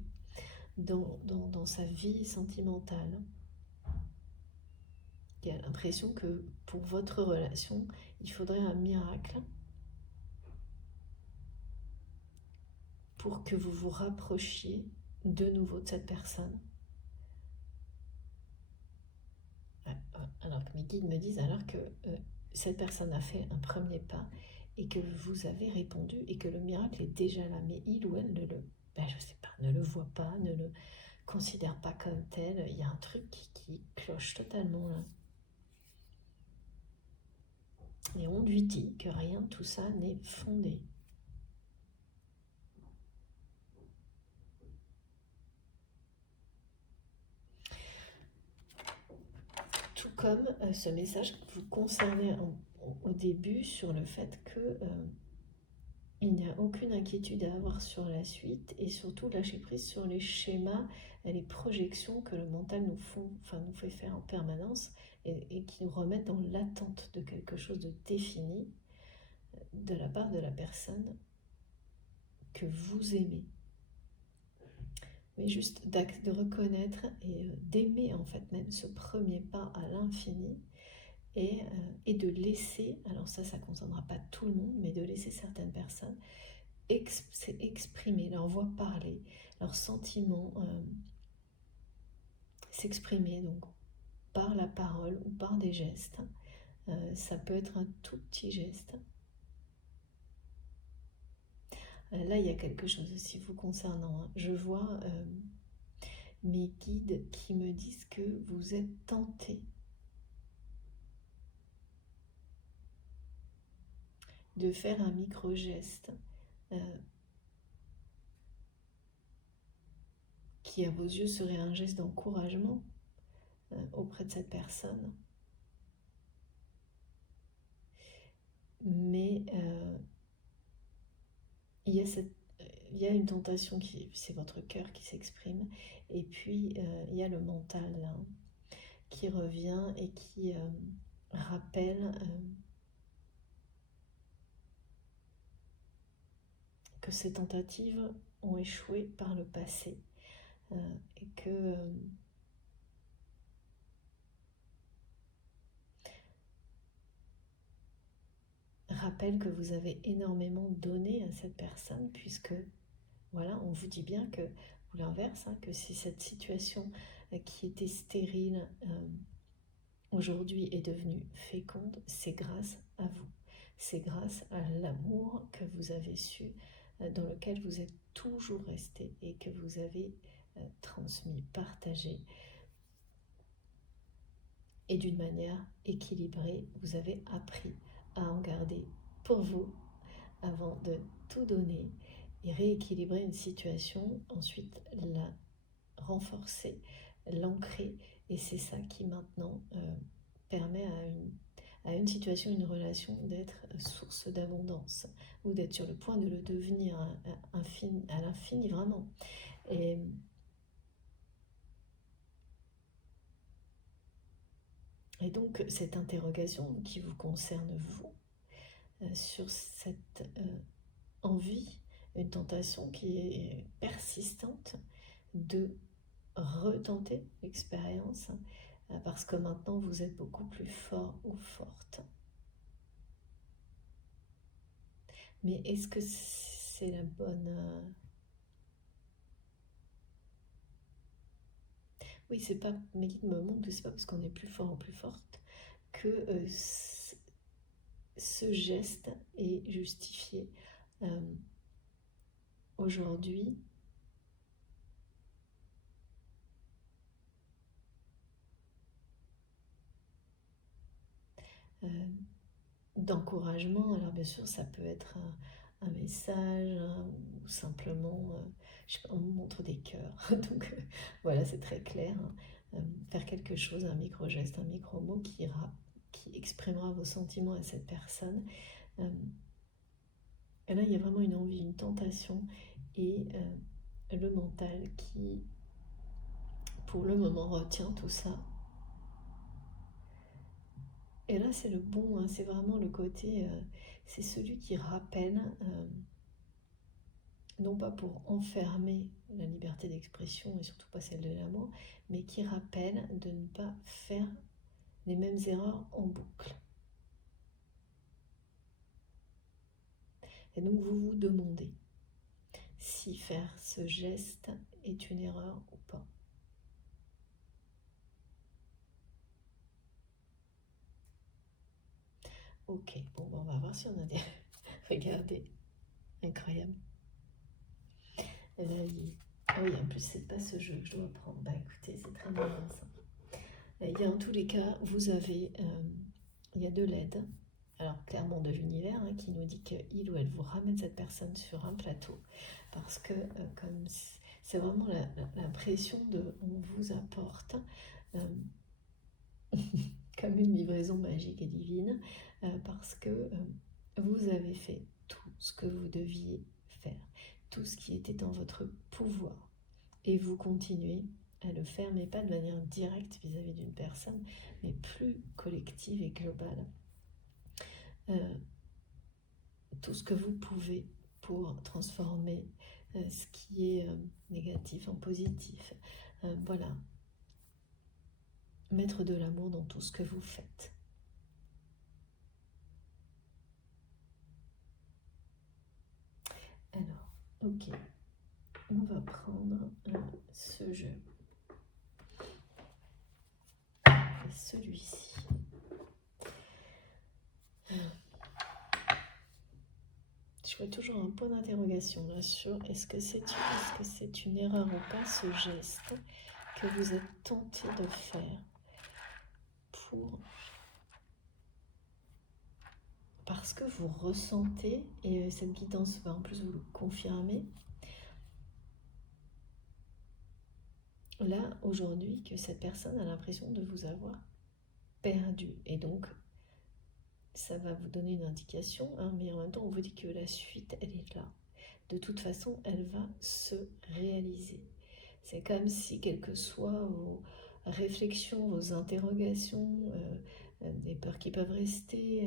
dans sa vie sentimentale. Il a l'impression que pour votre relation, il faudrait un miracle pour que vous vous rapprochiez de nouveau de cette personne. Alors que mes guides me disent alors que cette personne a fait un premier pas et que vous avez répondu et que le miracle est déjà là, mais il ou elle ne le, je sais pas, ne le voit pas, ne le considère pas comme tel. Il y a un truc qui cloche totalement là. Et on lui dit que rien de tout ça n'est fondé. Tout comme ce message que vous concernez au début sur le fait que il n'y a aucune inquiétude à avoir sur la suite et surtout lâcher prise sur les schémas et les projections que le mental nous fait faire en permanence et qui nous remettent dans l'attente de quelque chose de défini de la part de la personne que vous aimez. Mais juste de reconnaître et d'aimer en fait même ce premier pas à l'infini et de laisser, alors ça ne concernera pas tout le monde, mais de laisser certaines personnes exprimer leur voix parler, leurs sentiments s'exprimer donc par la parole ou par des gestes. Ça peut être un tout petit geste. Là, il y a quelque chose aussi vous concernant. Je vois mes guides qui me disent que vous êtes tentés de faire un micro-geste qui, à vos yeux, serait un geste d'encouragement auprès de cette personne. Mais il y a une tentation c'est votre cœur qui s'exprime, et puis il y a le mental là, qui revient et qui rappelle que ces tentatives ont échoué par le passé et que rappelle que vous avez énormément donné à cette personne, puisque voilà, on vous dit bien que, ou l'inverse, que si cette situation qui était stérile aujourd'hui est devenue féconde, c'est grâce à vous. C'est grâce à l'amour que vous avez su, dans lequel vous êtes toujours resté et que vous avez transmis, partagé. Et d'une manière équilibrée, vous avez appris à en garder pour vous avant de tout donner et rééquilibrer une situation, ensuite la renforcer, l'ancrer, et c'est ça qui maintenant permet à une situation, une relation d'être source d'abondance ou d'être sur le point de le devenir à l'infini vraiment. Et donc cette interrogation qui vous concerne vous, sur cette envie, une tentation qui est persistante de retenter l'expérience parce que maintenant vous êtes beaucoup plus fort ou forte. Mais est-ce que c'est la bonne... Oui, c'est pas... Mes guides me montrent que c'est pas parce qu'on est plus fort ou plus forte que ce geste est justifié. Aujourd'hui, d'encouragement. Alors bien sûr, ça peut être un message ou simplement, je sais pas, on vous montre des cœurs. Donc voilà, c'est très clair. Faire quelque chose, un micro-geste, un micro-mot qui exprimera vos sentiments à cette personne. Et là, il y a vraiment une envie, une tentation et le mental qui, pour le moment, retient tout ça. Et là, c'est le bon, c'est vraiment le côté, c'est celui qui rappelle, non pas pour enfermer la liberté d'expression et surtout pas celle de l'amour, mais qui rappelle de ne pas faire les mêmes erreurs en boucle. Et donc vous vous demandez si faire ce geste est une erreur ou pas. Ok, bon, on va voir si on a des... Regardez, incroyable. Là, Ah oui, en plus, c'est pas ce jeu que je dois prendre. Bah écoutez, c'est très bien ça. Il y a en tous les cas, il y a de l'aide. Alors clairement de l'univers qui nous dit qu'il ou elle vous ramène cette personne sur un plateau. Parce que comme c'est vraiment l'impression de on vous apporte euh, comme une livraison magique et divine. Parce que vous avez fait tout ce que vous deviez faire. Tout ce qui était en votre pouvoir. Et vous continuez à le faire, mais pas de manière directe vis-à-vis d'une personne, mais plus collective et globale. Tout ce que vous pouvez pour transformer ce qui est négatif en positif. Voilà. Mettre de l'amour dans tout ce que vous faites. Alors, ok. On va prendre ce jeu. Et celui-ci. Je vois toujours un point d'interrogation là sur est-ce que c'est une erreur ou pas ce geste que vous êtes tenté de faire parce que vous ressentez, et cette guidance va en plus vous le confirmer, là aujourd'hui que cette personne a l'impression de vous avoir perdu, et donc ça va vous donner une indication, mais en même temps on vous dit que la suite elle est là, de toute façon elle va se réaliser. C'est comme si quelles que soient vos réflexions, vos interrogations, des peurs qui peuvent rester,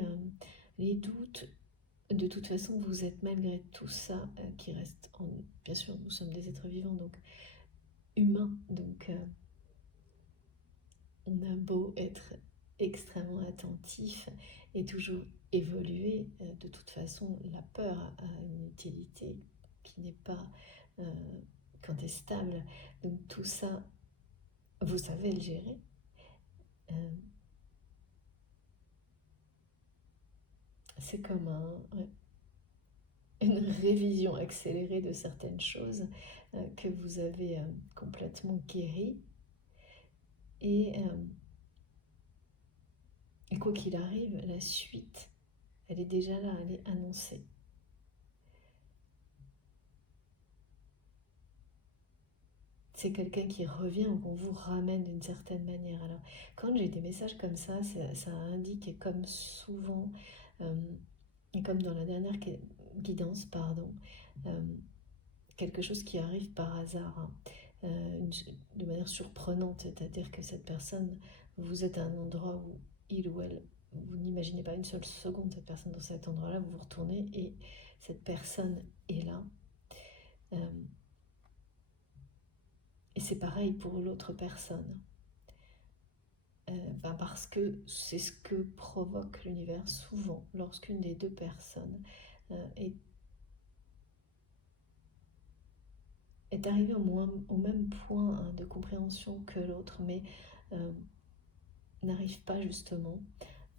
les doutes, de toute façon vous êtes malgré tout ça qui reste en nous. Bien sûr nous sommes des êtres vivants, donc humains, donc on a beau être extrêmement attentif et toujours évoluer, de toute façon la peur a une utilité qui n'est pas contestable, donc tout ça vous savez le gérer. C'est comme une révision accélérée de certaines choses que vous avez complètement guéries. Et quoi qu'il arrive, la suite, elle est déjà là, elle est annoncée. C'est quelqu'un qui revient ou qu'on vous ramène d'une certaine manière. Alors, quand j'ai des messages comme ça indique, comme souvent, et comme dans la dernière guidance, quelque chose qui arrive par hasard, de manière surprenante, c'est-à-dire que cette personne, vous êtes à un endroit où il ou elle, vous n'imaginez pas une seule seconde cette personne dans cet endroit-là, vous vous retournez et cette personne est là. Et c'est pareil pour l'autre personne. Parce que c'est ce que provoque l'univers souvent lorsqu'une des deux personnes est arrivée au même point de compréhension que l'autre, mais n'arrive pas justement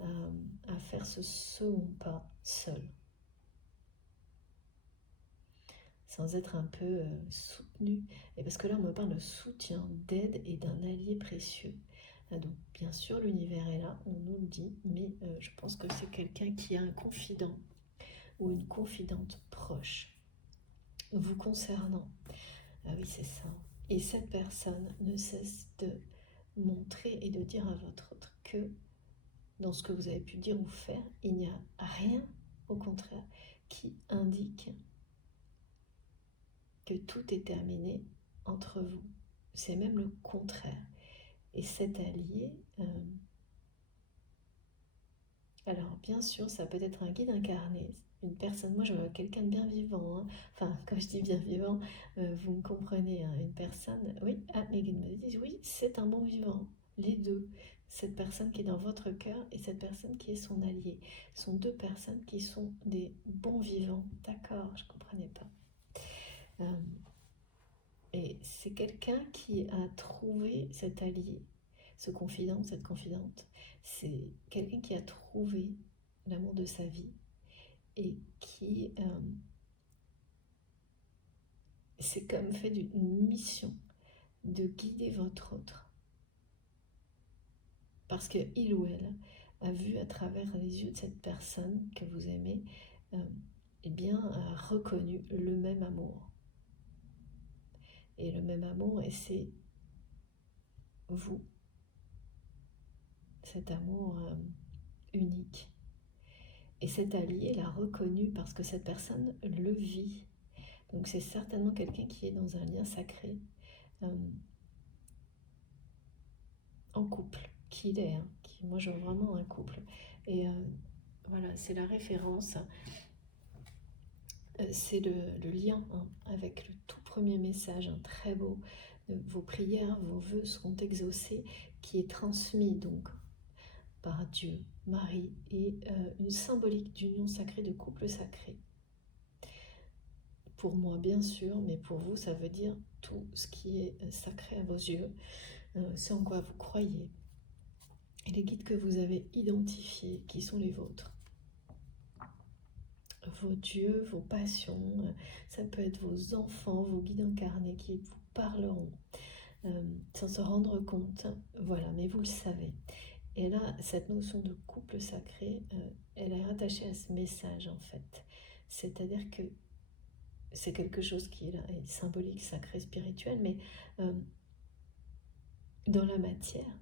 à faire ce second pas seul, sans être un peu soutenu. Et parce que là, on me parle de soutien, d'aide et d'un allié précieux. Donc, bien sûr, l'univers est là, on nous le dit, mais je pense que c'est quelqu'un qui a un confident ou une confidente proche vous concernant. Ah oui, c'est ça. Et cette personne ne cesse de montrer et de dire à votre autre que dans ce que vous avez pu dire ou faire, il n'y a rien, au contraire, qui indique que tout est terminé entre vous. C'est même le contraire. Et cet allié, alors bien sûr, ça peut être un guide incarné, une personne, moi je vois quelqu'un de bien vivant, enfin quand je dis bien vivant, vous me comprenez, une personne, oui, mes guides me disent, oui, c'est un bon vivant, les deux, cette personne qui est dans votre cœur et cette personne qui est son allié, sont deux personnes qui sont des bons vivants, d'accord, je ne comprenais pas. Et c'est quelqu'un qui a trouvé cet allié, ce confident, cette confidente, c'est quelqu'un qui a trouvé l'amour de sa vie et qui c'est comme fait d'une mission de guider votre autre. Parce que il ou elle a vu à travers les yeux de cette personne que vous aimez, eh bien, a reconnu le même amour. Et le même amour, et c'est vous, cet amour unique. Et cet allié l'a reconnu parce que cette personne le vit. Donc c'est certainement quelqu'un qui est dans un lien sacré, en couple, qu'il est, hein, moi je vois vraiment un couple. Et voilà, c'est la référence, c'est le lien avec le tout premier message, très beau. Vos prières, vos vœux seront exaucés, qui est transmis donc par Dieu, Marie, et une symbolique d'union sacrée, de couple sacré. Pour moi, bien sûr, mais pour vous, ça veut dire tout ce qui est sacré à vos yeux, ce en quoi vous croyez, et les guides que vous avez identifiés, qui sont les vôtres. Vos dieux, vos passions, ça peut être vos enfants, vos guides incarnés qui vous parleront, sans se rendre compte, voilà, mais vous le savez. Et là, cette notion de couple sacré, elle est rattachée à ce message en fait. C'est-à-dire que c'est quelque chose qui est symbolique, sacré, spirituel, mais dans la matière,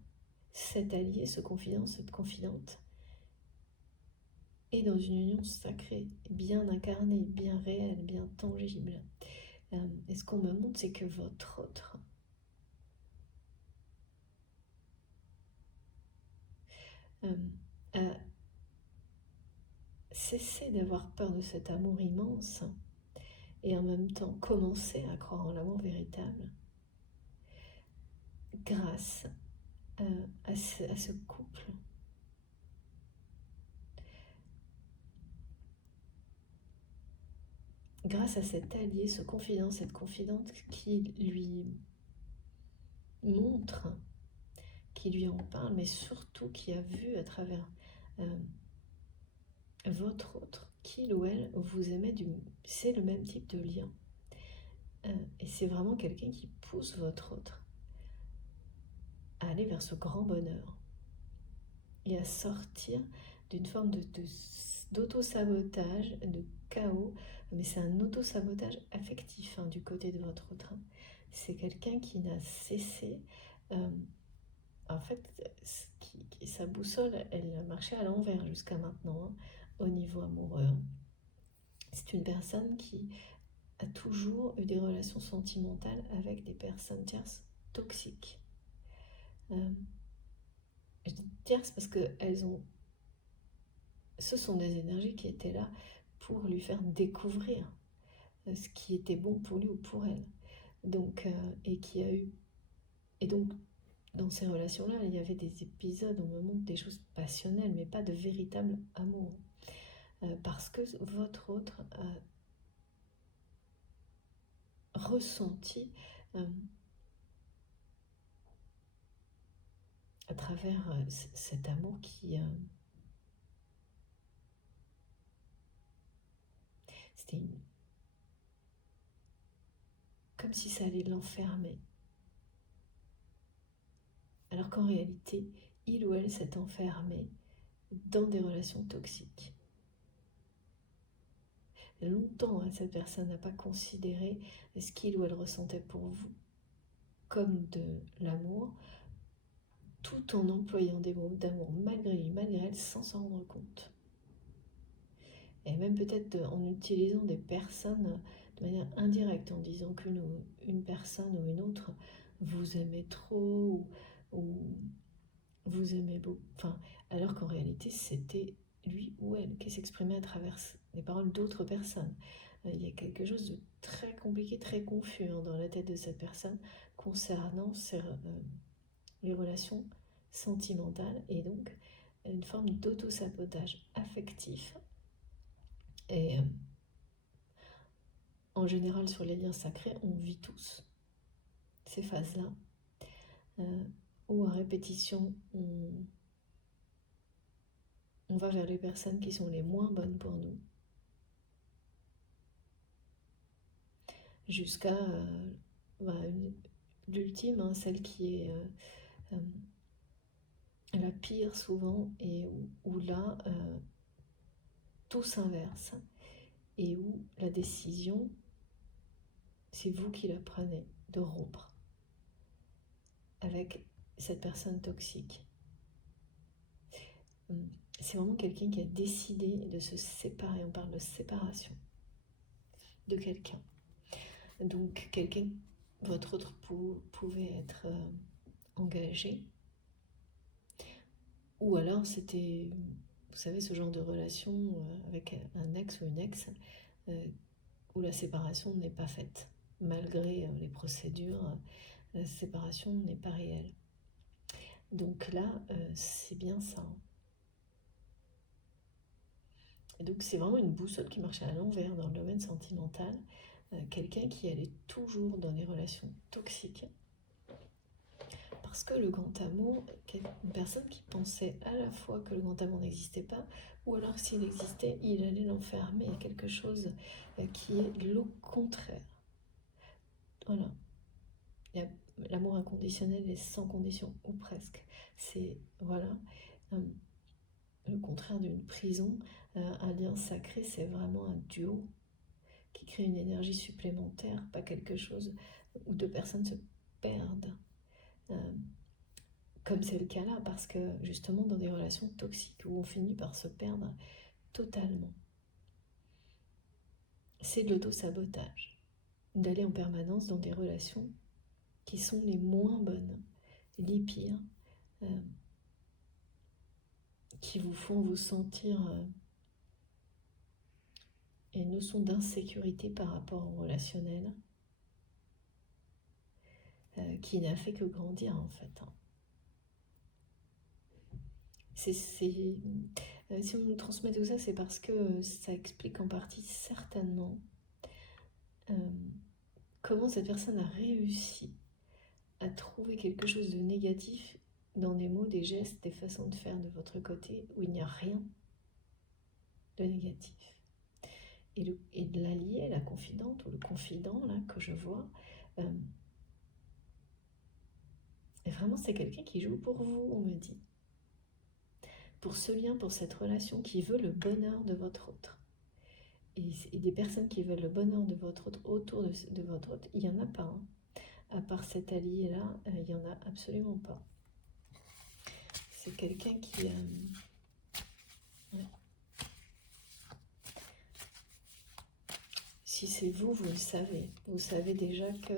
cet allié, ce confident, cette confidente, est dans une union sacrée, bien incarnée, bien réelle, bien tangible. Et ce qu'on me montre, c'est que votre autre a cessé d'avoir peur de cet amour immense et en même temps commencé à croire en l'amour véritable grâce à ce couple. Grâce à cet allié, ce confident, cette confidente qui lui montre, qui lui en parle, mais surtout qui a vu à travers votre autre, qu'il ou elle vous aimait, c'est le même type de lien. Et c'est vraiment quelqu'un qui pousse votre autre à aller vers ce grand bonheur et à sortir d'une forme d'auto-sabotage, de chaos, mais c'est un auto-sabotage affectif du côté de votre autre. C'est quelqu'un qui n'a cessé, en fait, sa boussole, elle a marché à l'envers jusqu'à maintenant, au niveau amoureux. C'est une personne qui a toujours eu des relations sentimentales avec des personnes tierces toxiques. Je dis tierces parce que ce sont des énergies qui étaient là pour lui faire découvrir ce qui était bon pour lui ou pour elle. Donc, et donc dans ces relations-là, il y avait des épisodes où on me montre des choses passionnelles, mais pas de véritable amour. Parce que votre autre a ressenti à travers cet amour qui... c'était comme si ça allait l'enfermer. Alors qu'en réalité, il ou elle s'est enfermé dans des relations toxiques. Longtemps, cette personne n'a pas considéré ce qu'il ou elle ressentait pour vous comme de l'amour, tout en employant des mots d'amour malgré lui, malgré elle, sans s'en rendre compte. Et même peut-être en utilisant des personnes de manière indirecte, en disant qu'une personne ou une autre vous aimait trop, ou vous aimez beaucoup, alors qu'en réalité c'était lui ou elle qui s'exprimait à travers les paroles d'autres personnes. Il y a quelque chose de très compliqué, très confus dans la tête de cette personne concernant les relations sentimentales, et donc une forme d'auto-sabotage affectif. Et en général, sur les liens sacrés, on vit tous ces phases-là, où à répétition, on va vers les personnes qui sont les moins bonnes pour nous. jusqu'à l'ultime, hein, celle qui est la pire souvent, et où là, tout s'inverse, et où la décision, c'est vous qui la prenez, de rompre avec cette personne toxique. C'est vraiment quelqu'un qui a décidé de se séparer, on parle de séparation de quelqu'un. Donc quelqu'un, votre autre pouvait être engagé, ou alors c'était, vous savez, ce genre de relation avec un ex ou une ex, où la séparation n'est pas faite. Malgré les procédures, la séparation n'est pas réelle. Donc là, c'est bien ça. Et donc c'est vraiment une boussole qui marchait à l'envers dans le domaine sentimental. Quelqu'un qui allait toujours dans des relations toxiques. Parce que le grand amour, une personne qui pensait à la fois que le grand amour n'existait pas, ou alors s'il existait, il allait l'enfermer à quelque chose qui est le contraire. Voilà. L'amour inconditionnel est sans condition, ou presque. C'est, voilà, le contraire d'une prison. Un lien sacré, c'est vraiment un duo qui crée une énergie supplémentaire, pas quelque chose où deux personnes se perdent. Comme c'est le cas là, parce que justement dans des relations toxiques où on finit par se perdre totalement. C'est de l'auto-sabotage, d'aller en permanence dans des relations qui sont les moins bonnes, les pires, qui vous font vous sentir une notion d'insécurité par rapport au relationnel, qui n'a fait que grandir en fait. Si on nous transmet tout ça, c'est parce que ça explique en partie certainement comment cette personne a réussi à trouver quelque chose de négatif dans des mots, des gestes, des façons de faire de votre côté où il n'y a rien de négatif. Et de l'allié, la confidente ou le confident là que je vois, et vraiment c'est quelqu'un qui joue pour vous, on me dit. Pour ce lien, pour cette relation, qui veut le bonheur de votre autre. Et des personnes qui veulent le bonheur de votre autre autour de votre autre, il n'y en a pas. Hein. À part cet allié-là, il n'y en a absolument pas. C'est quelqu'un qui... ouais. Si c'est vous, vous le savez. Vous savez déjà que,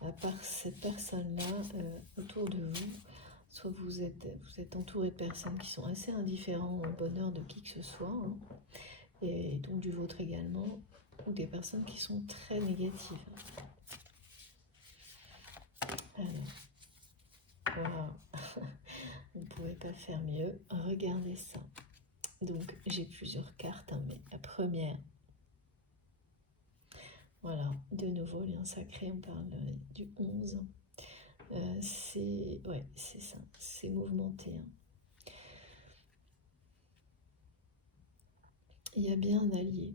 à part cette personne-là, autour de vous, soit vous êtes entouré de personnes qui sont assez indifférentes au bonheur de qui que ce soit, hein, et donc du vôtre également, ou des personnes qui sont très négatives. Alors, voilà. Vous ne pouvez pas faire mieux. Regardez ça. Donc, j'ai plusieurs cartes, hein, mais la première, voilà, de nouveau, lien sacré, on parle du 11. C'est ça, c'est mouvementé. Hein. Il y a bien un allié.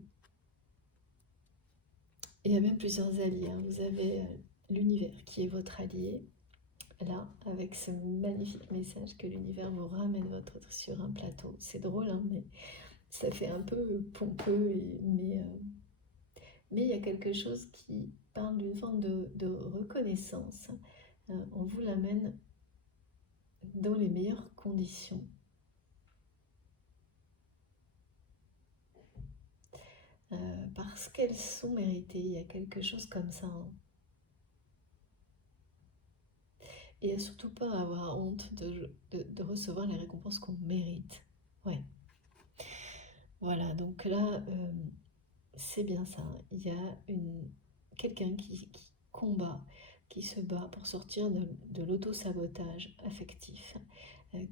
Il y a même plusieurs alliés. Hein. Vous avez l'univers qui est votre allié. Là, avec ce magnifique message que l'univers vous ramène votre autre sur un plateau. C'est drôle, hein, mais ça fait un peu pompeux, mais il y a quelque chose qui parle d'une forme de reconnaissance. On vous l'amène dans les meilleures conditions. Parce qu'elles sont méritées, il y a quelque chose comme ça. Hein. Et surtout pas avoir honte de recevoir les récompenses qu'on mérite. Ouais. Voilà, donc là, c'est bien ça. Il y a quelqu'un qui combat, qui se bat pour sortir de l'auto-sabotage affectif,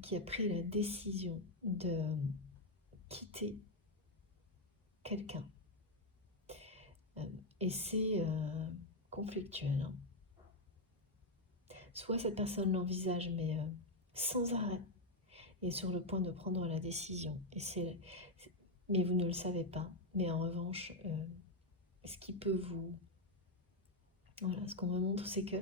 qui a pris la décision de quitter quelqu'un. Et c'est conflictuel. Hein. Soit cette personne l'envisage, mais sans arrêt, et sur le point de prendre la décision. Mais vous ne le savez pas. Mais en revanche, ce qui peut vous Voilà, ce qu'on me montre, c'est que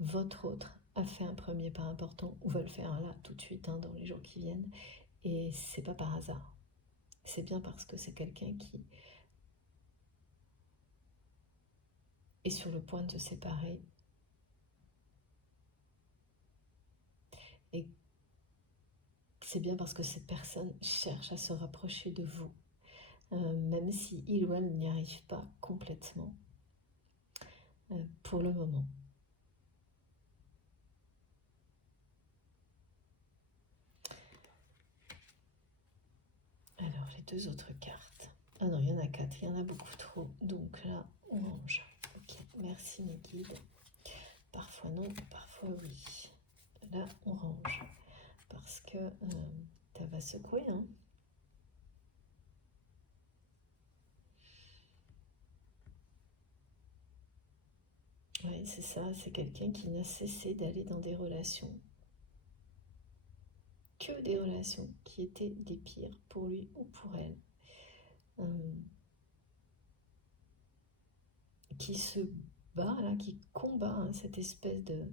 votre autre a fait un premier pas important, ou va le faire là, tout de suite, hein, dans les jours qui viennent. Et c'est pas par hasard. C'est bien parce que c'est quelqu'un qui est sur le point de se séparer. Et c'est bien parce que cette personne cherche à se rapprocher de vous, même si il ou elle n'y arrive pas complètement pour le moment. Alors, les deux autres cartes. Ah non, il y en a 4, il y en a beaucoup trop. Donc là, on range. Ok, merci mes guides. Parfois non, parfois oui. Là, on range. Parce que ça va secouer, hein. Oui, c'est ça, c'est quelqu'un qui n'a cessé d'aller dans des relations, que des relations qui étaient des pires pour lui ou pour elle. Qui se bat, là, qui combat hein, cette espèce de...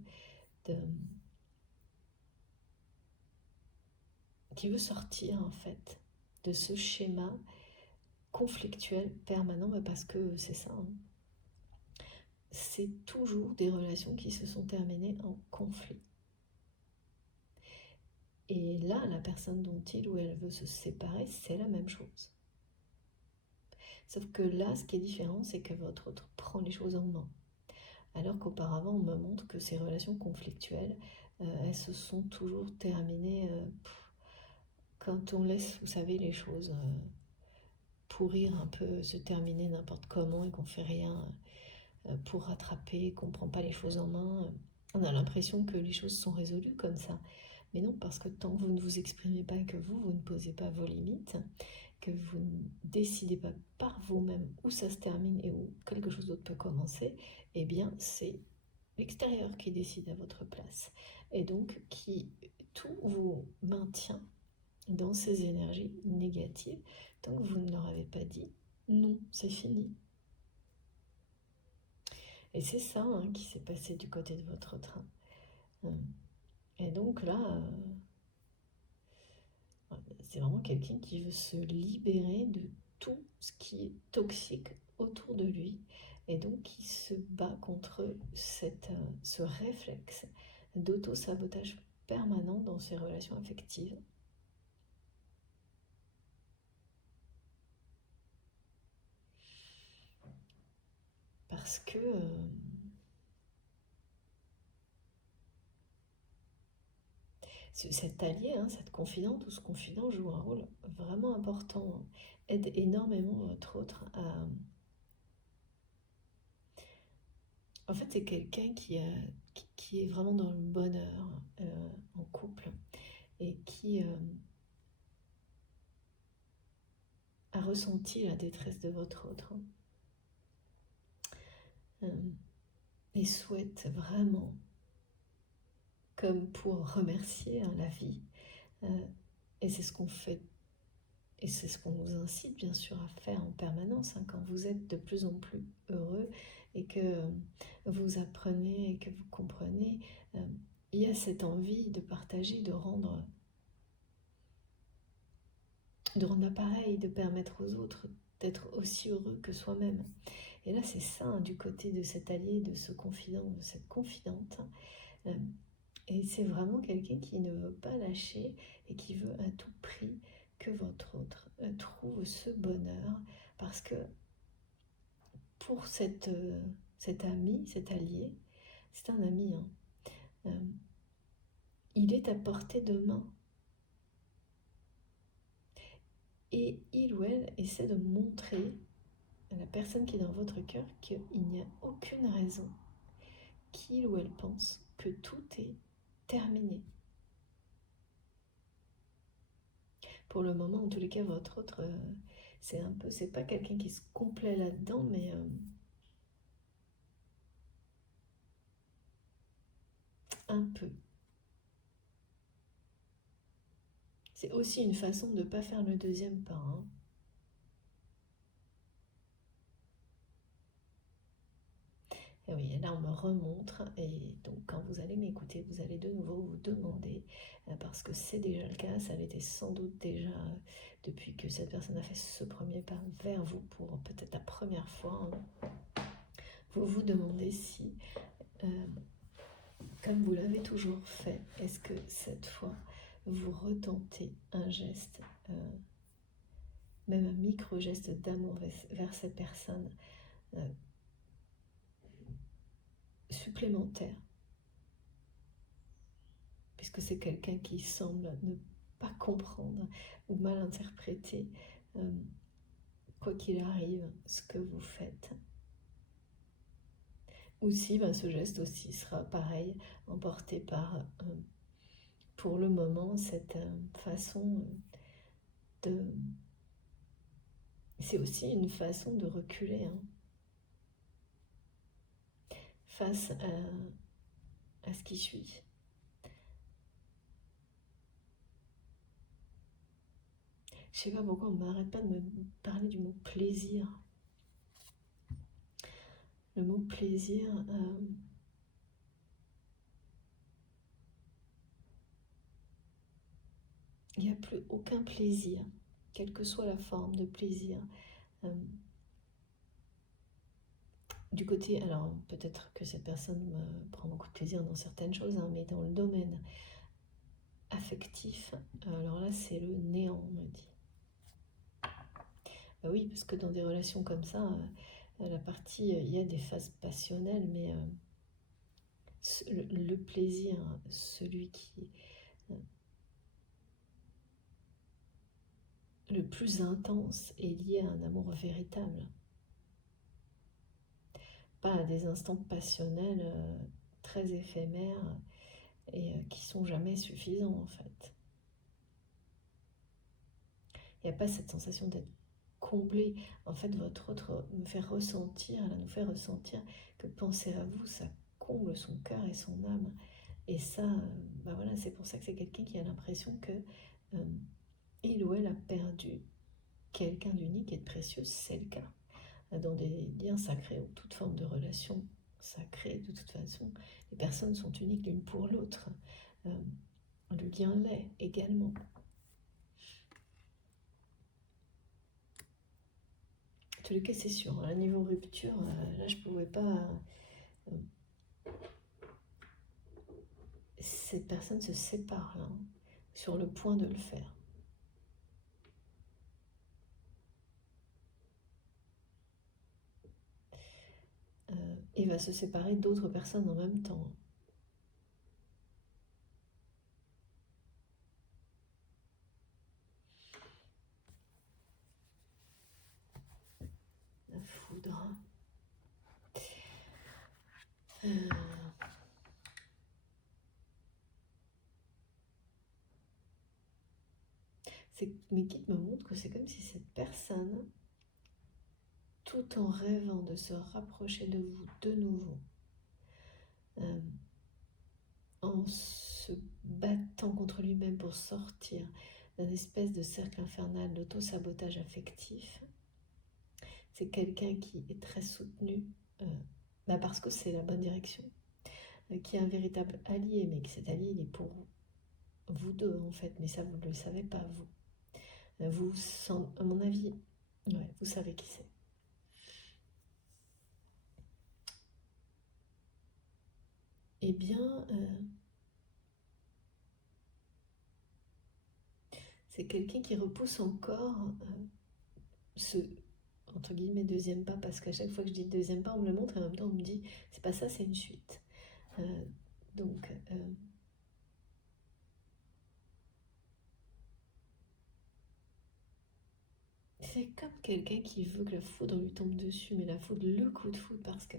qui veut sortir en fait de ce schéma conflictuel permanent, parce que c'est ça, hein. C'est toujours des relations qui se sont terminées en conflit. Et là, la personne dont il ou elle veut se séparer, c'est la même chose. Sauf que là, ce qui est différent, c'est que votre autre prend les choses en main. Alors qu'auparavant, on me montre que ces relations conflictuelles, elles se sont toujours terminées quand on laisse, vous savez, les choses pourrir un peu, se terminer n'importe comment et qu'on fait rien pour rattraper, qu'on ne prend pas les choses en main. On a l'impression que les choses sont résolues comme ça. Mais non, parce que tant que vous ne vous exprimez pas, que vous ne posez pas vos limites, que vous ne décidez pas par vous-même où ça se termine et où quelque chose d'autre peut commencer, eh bien c'est l'extérieur qui décide à votre place. Et donc qui tout vous maintient dans ces énergies négatives tant que vous ne leur avez pas dit non, c'est fini. Et c'est ça hein, qui s'est passé du côté de votre train. Et donc là, c'est vraiment quelqu'un qui veut se libérer de tout ce qui est toxique autour de lui et donc qui se bat contre ce réflexe d'auto-sabotage permanent dans ses relations affectives. Parce que cet allié, hein, cette confidente ou ce confident joue un rôle vraiment important, hein, aide énormément votre autre à... En fait, c'est quelqu'un qui est vraiment dans le bonheur en couple et qui a ressenti la détresse de votre autre et souhaite vraiment, comme pour remercier hein, la vie, et c'est ce qu'on fait, et c'est ce qu'on vous incite bien sûr à faire en permanence, hein, quand vous êtes de plus en plus heureux et que vous apprenez et que vous comprenez, il y a cette envie de partager, de rendre l'appareil, de permettre aux autres d'être aussi heureux que soi-même. Et là, c'est ça, hein, du côté de cet allié, de ce confident, de cette confidente. Et c'est vraiment quelqu'un qui ne veut pas lâcher et qui veut à tout prix que votre autre trouve ce bonheur. Parce que pour cet ami, cet allié, c'est un ami, hein, il est à portée de main. Et il ou elle essaie de montrer à la personne qui est dans votre cœur qu'il n'y a aucune raison qu'il ou elle pense que tout est terminé. Pour le moment, en tous les cas, votre autre, c'est pas quelqu'un qui se complaît là-dedans, mais un peu. C'est aussi une façon de ne pas faire le deuxième pas, hein. Et oui, et là on me remontre, et donc quand vous allez m'écouter, vous allez de nouveau vous demander, parce que c'est déjà le cas, ça l'était sans doute déjà depuis que cette personne a fait ce premier pas vers vous pour peut-être la première fois, hein. Vous vous demandez si, comme vous l'avez toujours fait, est-ce que cette fois vous retentez un geste, même un micro-geste d'amour vers cette personne supplémentaire, puisque c'est quelqu'un qui semble ne pas comprendre ou mal interpréter, quoi qu'il arrive, ce que vous faites. Ou si ce geste aussi sera pareil, emporté par, pour le moment, cette façon de... C'est aussi une façon de reculer, hein, face à ce qui suit. Je sais pas pourquoi on m'arrête pas de me parler du mot plaisir. Le mot plaisir, il n'y a plus aucun plaisir, quelle que soit la forme de plaisir. Du côté, alors peut-être que cette personne prend beaucoup de plaisir dans certaines choses, hein, mais dans le domaine affectif, alors là c'est le néant, on me dit. Bah oui, parce que dans des relations comme ça, la partie, il y a des phases passionnelles, mais le plaisir, celui qui le plus intense est lié à un amour véritable, pas à des instants passionnels très éphémères et qui sont jamais suffisants en fait. Il n'y a pas cette sensation d'être comblé. En fait, votre autre me fait ressentir, elle nous fait ressentir que penser à vous, ça comble son cœur et son âme. Et ça, voilà, c'est pour ça que c'est quelqu'un qui a l'impression que il ou elle a perdu quelqu'un d'unique et de précieux, c'est le cas. Dans des liens sacrés ou toute forme de relation sacrée, de toute façon, les personnes sont uniques l'une pour l'autre. Le lien l'est également. En tous les cas, c'est sûr, à niveau rupture, là, je pouvais pas... cette personne se sépare, là, sur le point de le faire. Et va se séparer d'autres personnes en même temps. La foudre. Mes guides me montrent que c'est comme si cette personne, tout en rêvant de se rapprocher de vous de nouveau, en se battant contre lui-même pour sortir d'un espèce de cercle infernal d'auto-sabotage affectif, c'est quelqu'un qui est très soutenu, parce que c'est la bonne direction, qui est un véritable allié, mais que cet allié, il est pour vous deux en fait, mais ça vous ne le savez pas vous. Vous, à mon avis, ouais, vous savez qui c'est. Eh bien, c'est quelqu'un qui repousse encore ce, entre guillemets, deuxième pas, parce qu'à chaque fois que je dis deuxième pas, on me le montre et en même temps on me dit, c'est pas ça, c'est une suite. Donc, c'est comme quelqu'un qui veut que la foudre lui tombe dessus, mais la foudre, le coup de foudre, parce que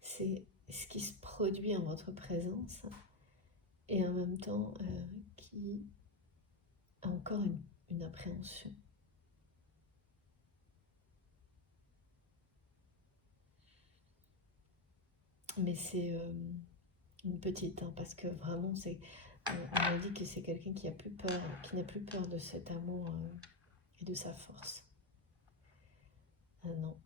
c'est ce qui se produit en votre présence, et en même temps qui a encore une appréhension. Mais c'est une petite, hein, parce que vraiment, on m'a dit que c'est quelqu'un qui a plus peur, qui n'a plus peur de cet amour et de sa force. Ah non.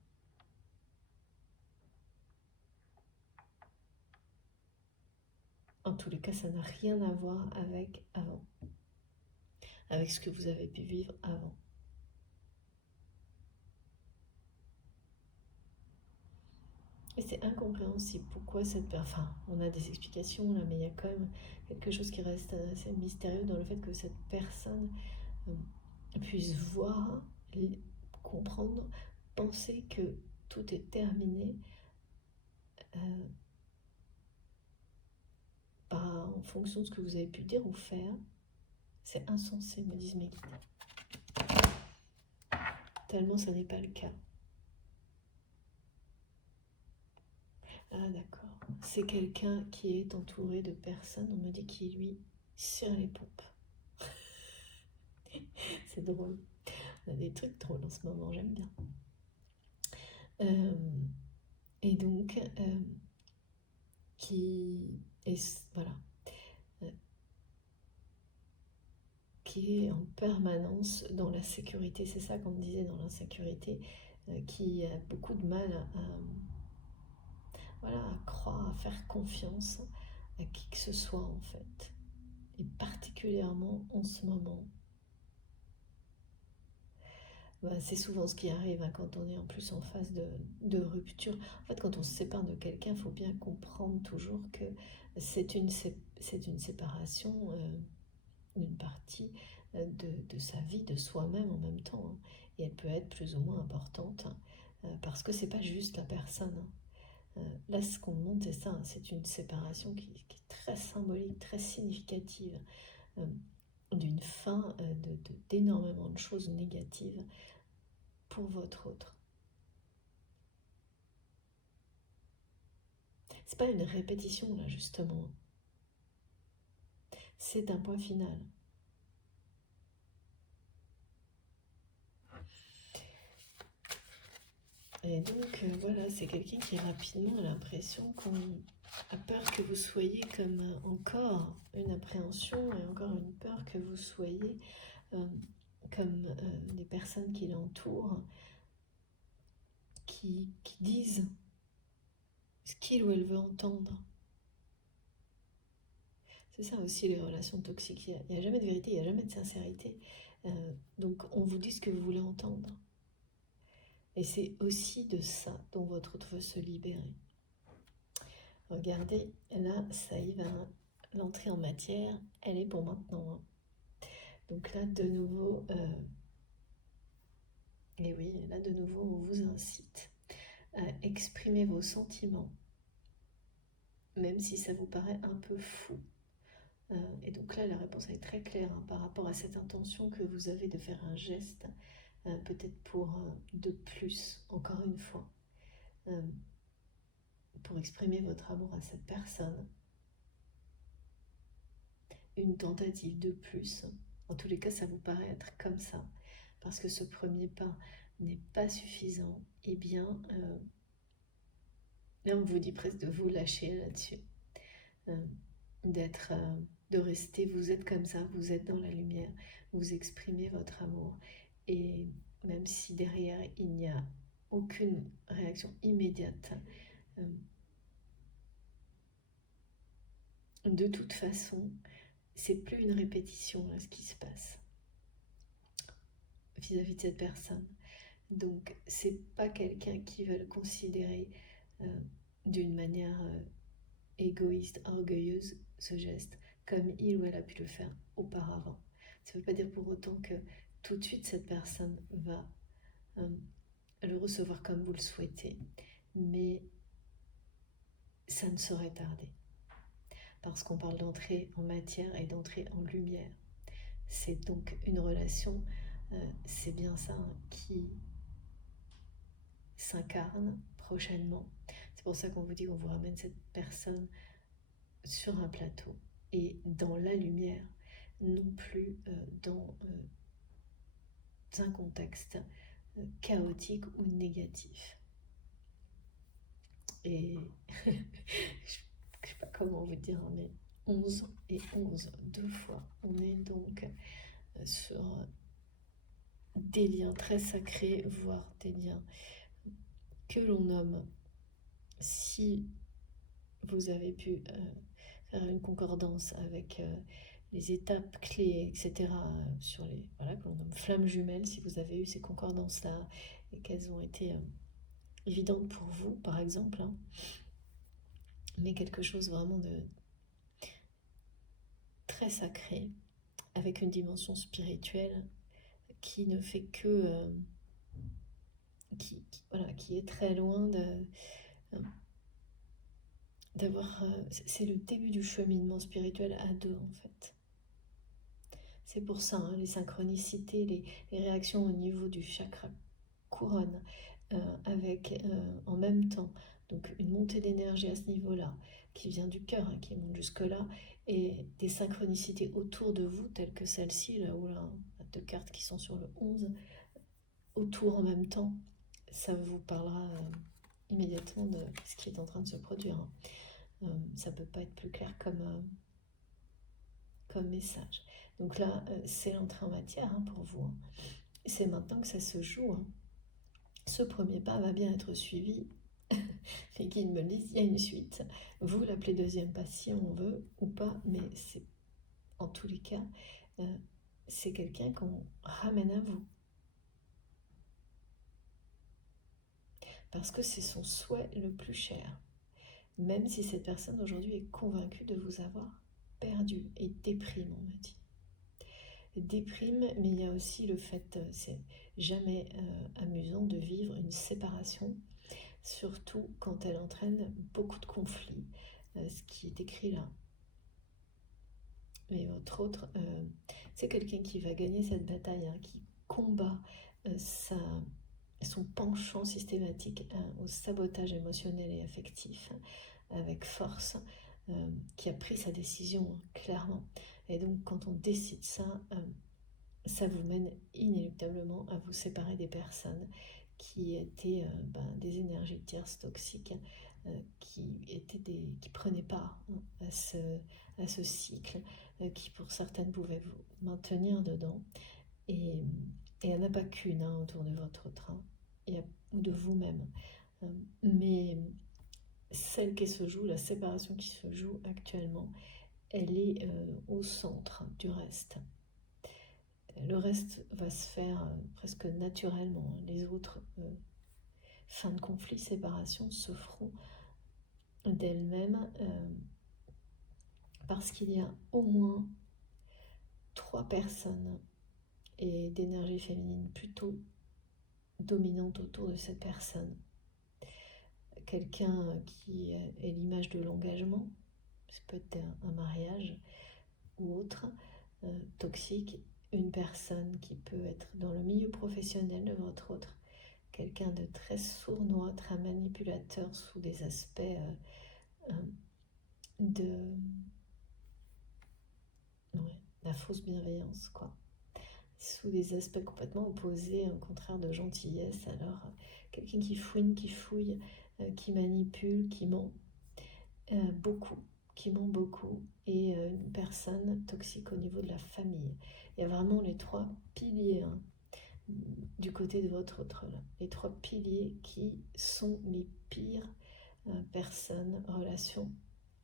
En tous les cas, ça n'a rien à voir avec avant, avec ce que vous avez pu vivre avant. Et c'est incompréhensible pourquoi cette personne... Enfin, on a des explications là, mais il y a quand même quelque chose qui reste assez mystérieux dans le fait que cette personne puisse voir, comprendre, penser que tout est terminé en fonction de ce que vous avez pu dire ou faire. C'est insensé, me disent mes guides. Tellement ça n'est pas le cas. Ah d'accord. C'est quelqu'un qui est entouré de personnes, on me dit, qui lui serre les pompes. C'est drôle. On a des trucs drôles en ce moment, j'aime bien. Et donc, voilà, qui est en permanence dans la sécurité. C'est ça qu'on disait dans l'insécurité, qui a beaucoup de mal à croire, à faire confiance à qui que ce soit en fait. Et particulièrement en ce moment. C'est souvent ce qui arrive quand on est en plus en phase de rupture. En fait, quand on se sépare de quelqu'un, il faut bien comprendre toujours que c'est une séparation d'une partie de sa vie, de soi-même en même temps. Et elle peut être plus ou moins importante parce que c'est pas juste la personne. Là, ce qu'on montre, c'est ça, c'est une séparation qui est très symbolique, très significative d'une fin d'énormément de choses négatives pour votre autre. C'est pas une répétition là justement. C'est un point final. Et donc voilà, c'est quelqu'un qui rapidement a l'impression qu'on a peur que vous soyez comme encore une appréhension et encore une peur que vous soyez comme des personnes qui l'entourent, qui disent ce qu'il ou elle veut entendre. C'est ça aussi les relations toxiques, il n'y a jamais de vérité, il n'y a jamais de sincérité. Donc on vous dit ce que vous voulez entendre. Et c'est aussi de ça dont votre autre veut se libérer. Regardez, là, ça y va, l'entrée en matière, elle est pour maintenant. Donc là, de nouveau, et oui, là, de nouveau, on vous incite à exprimer vos sentiments, même si ça vous paraît un peu fou. Et donc là, la réponse est très claire par rapport à cette intention que vous avez de faire un geste, peut-être pour de plus, encore une fois, pour exprimer votre amour à cette personne. Une tentative de plus. En tous les cas, ça vous paraît être comme ça, parce que ce premier pas n'est pas suffisant. Eh bien, là, on vous dit presque de vous lâcher là-dessus, de rester, vous êtes comme ça, vous êtes dans la lumière, vous exprimez votre amour, et même si derrière il n'y a aucune réaction immédiate, de toute façon, c'est plus une répétition là, ce qui se passe vis-à-vis de cette personne. Donc c'est pas quelqu'un qui va le considérer d'une manière égoïste, orgueilleuse, ce geste, comme il ou elle a pu le faire auparavant. Ça ne veut pas dire pour autant que tout de suite cette personne va le recevoir comme vous le souhaitez, mais ça ne saurait tarder. Parce qu'on parle d'entrée en matière et d'entrée en lumière. C'est donc une relation, c'est bien ça, qui s'incarne prochainement. C'est pour ça qu'on vous dit qu'on vous ramène cette personne sur un plateau et dans la lumière, non plus dans un contexte chaotique ou négatif. Et je ne sais pas comment vous dire, mais 11 et 11, 2 fois. On est donc sur des liens très sacrés, voire des liens que l'on nomme, si vous avez pu faire faire une concordance avec les étapes clés, etc., sur les, voilà, que l'on nomme flammes jumelles, si vous avez eu ces concordances-là et qu'elles ont été évidentes pour vous, par exemple, hein, mais quelque chose vraiment de très sacré, avec une dimension spirituelle qui ne fait que... voilà, qui est très loin d'avoir... c'est le début du cheminement spirituel à deux, en fait. C'est pour ça, hein, les synchronicités, les réactions au niveau du chakra couronne, avec en même temps donc une montée d'énergie à ce niveau-là, qui vient du cœur, hein, qui monte jusque-là, et des synchronicités autour de vous, telles que celle-ci, là où là, deux cartes qui sont sur le 11, autour en même temps, ça vous parlera immédiatement de ce qui est en train de se produire. Hein. Ça peut pas être plus clair comme message. Donc là, c'est l'entrée en matière, hein, pour vous. Hein. C'est maintenant que ça se joue. Hein. Ce premier pas va bien être suivi. Les guides me le disent, il y a une suite. Vous l'appelez deuxième pas si on veut ou pas, mais c'est en tous les cas, c'est quelqu'un qu'on ramène à vous. Parce que c'est son souhait le plus cher. Même si cette personne aujourd'hui est convaincue de vous avoir perdu et déprime, on me dit. Déprime, mais il y a aussi le fait, c'est jamais amusant de vivre une séparation, surtout quand elle entraîne beaucoup de conflits, ce qui est écrit là. Mais votre autre, c'est quelqu'un qui va gagner cette bataille, hein, qui combat son penchant systématique au sabotage émotionnel et affectif, avec force, qui a pris sa décision, hein, clairement. Et donc quand on décide ça, ça vous mène inéluctablement à vous séparer des personnes qui étaient des énergies tierces toxiques, qui prenaient part, hein, à ce cycle, qui pour certaines pouvaient vous maintenir dedans. Et il n'y en a pas qu'une, hein, autour de votre train, ou de vous-même. Mais celle qui se joue, la séparation qui se joue actuellement, elle est au centre du reste. Le reste va se faire presque naturellement. Les autres fins de conflit, séparation se feront d'elles-mêmes parce qu'il y a au moins 3 personnes et d'énergie féminine plutôt dominante autour de cette personne. Quelqu'un qui est l'image de l'engagement, ça peut être un mariage ou autre, toxique, une personne qui peut être dans le milieu professionnel de votre autre, quelqu'un de très sournois, très manipulateur sous des aspects de la fausse bienveillance, quoi. Sous des aspects complètement opposés, au contraire de gentillesse. Alors, quelqu'un qui fouine, qui fouille, qui manipule, qui ment beaucoup, et une personne toxique au niveau de la famille. Il y a vraiment les 3 piliers, hein, du côté de votre autre, là. Les 3 piliers qui sont les pires personnes, relations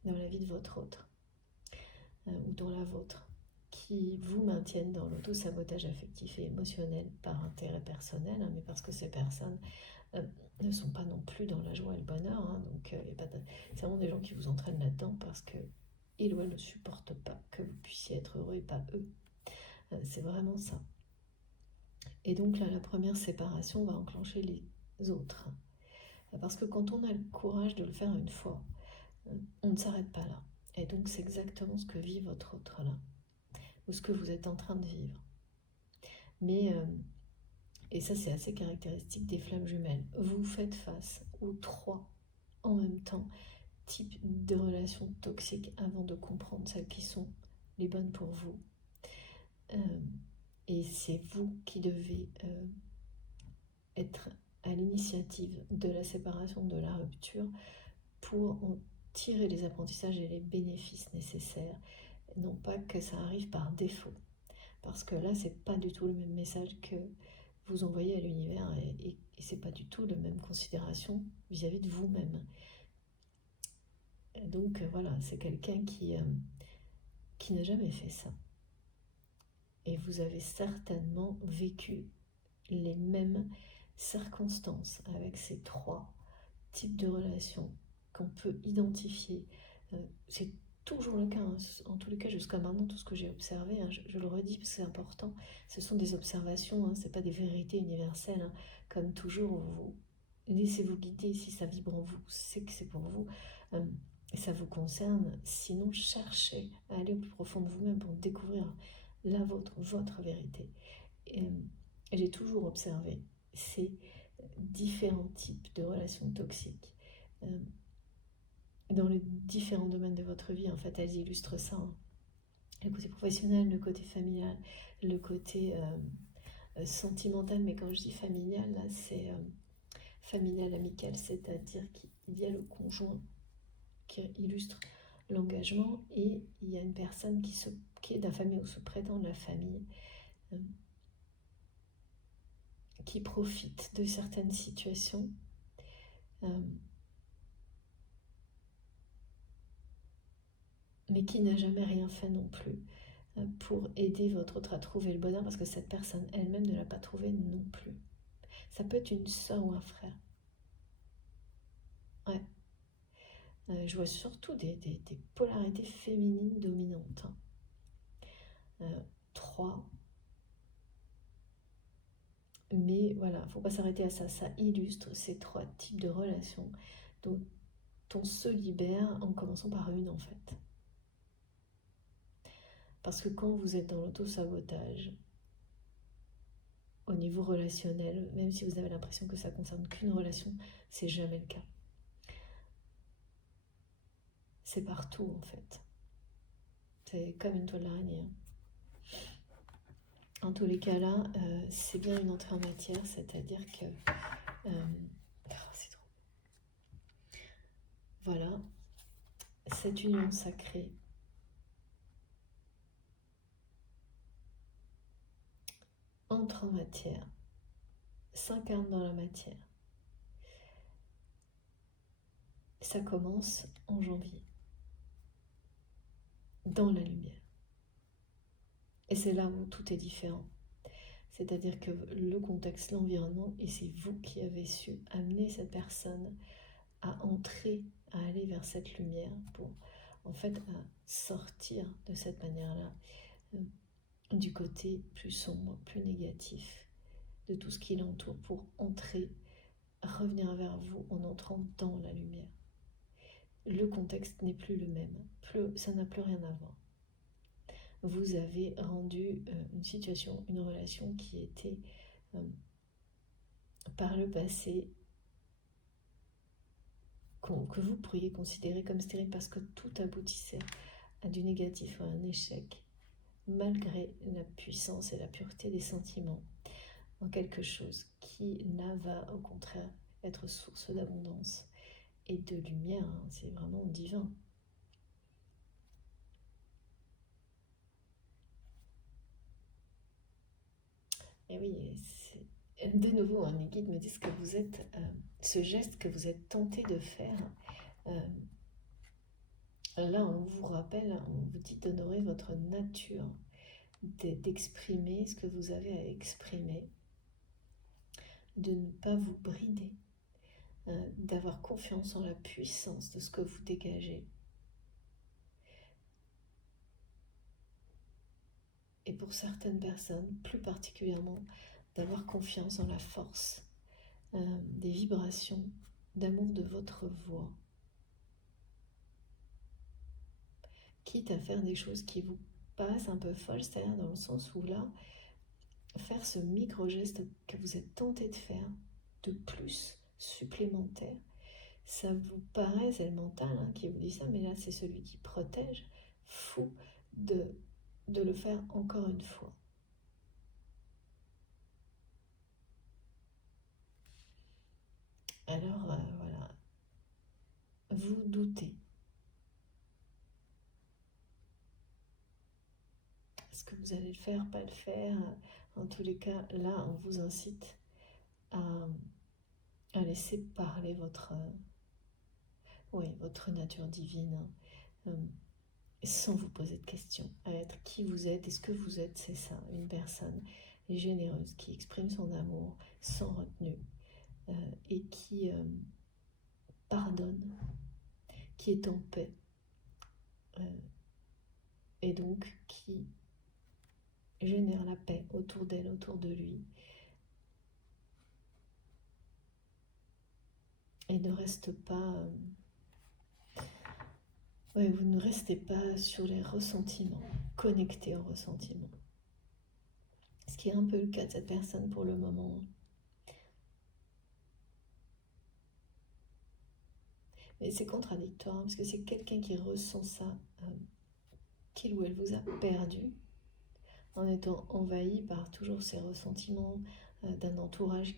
dans la vie de votre autre, ou dans la vôtre, qui vous maintiennent dans l'auto-sabotage affectif et émotionnel par intérêt personnel, hein, mais parce que ces personnes ne sont pas non plus dans la joie et le bonheur, hein, donc c'est vraiment des gens qui vous entraînent là-dedans parce que ils ou elles ne supportent pas que vous puissiez être heureux et pas eux. C'est vraiment ça. Et donc là, la première séparation va enclencher les autres. Parce que quand on a le courage de le faire une fois, on ne s'arrête pas là. Et donc c'est exactement ce que vit votre autre là, ou ce que vous êtes en train de vivre. Mais, et ça c'est assez caractéristique des flammes jumelles, vous faites face aux 3 en même temps types de relations toxiques avant de comprendre celles qui sont les bonnes pour vous. Et c'est vous qui devez être à l'initiative de la séparation, de la rupture, pour en tirer les apprentissages et les bénéfices nécessaires, non pas que ça arrive par défaut, parce que là c'est pas du tout le même message que vous envoyez à l'univers, et c'est pas du tout la même considération vis-à-vis de vous-même. Et donc voilà, c'est quelqu'un qui n'a jamais fait ça. Et vous avez certainement vécu les mêmes circonstances avec ces trois types de relations qu'on peut identifier. C'est toujours le cas, hein. En tous les cas jusqu'à maintenant, tout ce que j'ai observé, hein, je le redis parce que c'est important, ce sont des observations, hein, ce n'est pas des vérités universelles, hein. Comme toujours, vous laissez-vous guider. Si ça vibre en vous, c'est que c'est pour vous, et ça vous concerne. Sinon, cherchez à aller au plus profond de vous-même pour découvrir la vôtre, votre vérité. Et j'ai toujours observé ces différents types de relations toxiques dans les différents domaines de votre vie. En fait, elles illustrent ça, hein. Le côté professionnel, le côté familial, le côté sentimental. Mais quand je dis familial, là, c'est familial, amical, c'est-à-dire qu'il y a le conjoint qui illustre l'engagement et il y a une personne qui est de la famille ou se prétend de la famille, qui profite de certaines situations, mais qui n'a jamais rien fait non plus pour aider votre autre à trouver le bonheur, parce que cette personne elle-même ne l'a pas trouvé non plus. Ça peut être une soeur ou un frère. Ouais. Je vois surtout des polarités féminines dominantes, hein. 3. Mais voilà, faut pas s'arrêter à ça. Ça illustre ces 3 types de relations dont on se libère en commençant par une, en fait. Parce que quand vous êtes dans l'auto-sabotage, au niveau relationnel, même si vous avez l'impression que ça concerne qu'une relation, c'est jamais le cas. C'est partout, en fait. C'est comme une toile d'araignée, hein. En tous les cas là, c'est bien une entrée en matière, c'est-à-dire que c'est trop. Voilà, cette union sacrée entre en matière, s'incarne dans la matière. Ça commence en janvier, dans la lumière. Et c'est là où tout est différent. C'est-à-dire que le contexte, l'environnement, et c'est vous qui avez su amener cette personne à entrer, à aller vers cette lumière pour, en fait, à sortir de cette manière-là du côté plus sombre, plus négatif de tout ce qui l'entoure, pour entrer, revenir vers vous en entrant dans la lumière. Le contexte n'est plus le même, ça n'a plus rien à voir. Vous avez rendu une situation, une relation qui était par le passé, que vous pourriez considérer comme stérile, parce que tout aboutissait à du négatif, à un échec, malgré la puissance et la pureté des sentiments, en quelque chose qui là va au contraire être source d'abondance et de lumière, hein. C'est vraiment divin. Et oui, de nouveau, hein, mes guides me disent que vous êtes, ce geste que vous êtes tenté de faire, là on vous rappelle, on vous dit d'honorer votre nature, d'exprimer ce que vous avez à exprimer, de ne pas vous brider, d'avoir confiance en la puissance de ce que vous dégagez. Et pour certaines personnes, plus particulièrement, d'avoir confiance en la force des vibrations d'amour de votre voix, quitte à faire des choses qui vous passent un peu folles, c'est-à-dire dans le sens où là, faire ce micro-geste que vous êtes tenté de faire, de plus supplémentaire, ça vous paraît, c'est le mental qui vous dit ça, mais là c'est celui qui protège, fou de le faire encore une fois. Alors voilà, vous doutez. Est-ce que vous allez le faire, pas le faire? En tous les cas, là on vous incite à laisser parler oui, votre nature divine, hein, sans vous poser de questions, à être qui vous êtes. Et ce que vous êtes, c'est ça, une personne généreuse qui exprime son amour sans retenue et qui pardonne, qui est en paix et donc qui génère la paix autour d'elle, autour de lui. Et ne reste pas... vous ne restez pas sur les ressentiments, connectés aux ressentiments. Ce qui est un peu le cas de cette personne pour le moment. Mais c'est contradictoire, parce que c'est quelqu'un qui ressent ça, qu'il ou elle vous a perdu, en étant envahi par toujours ces ressentiments d'un entourage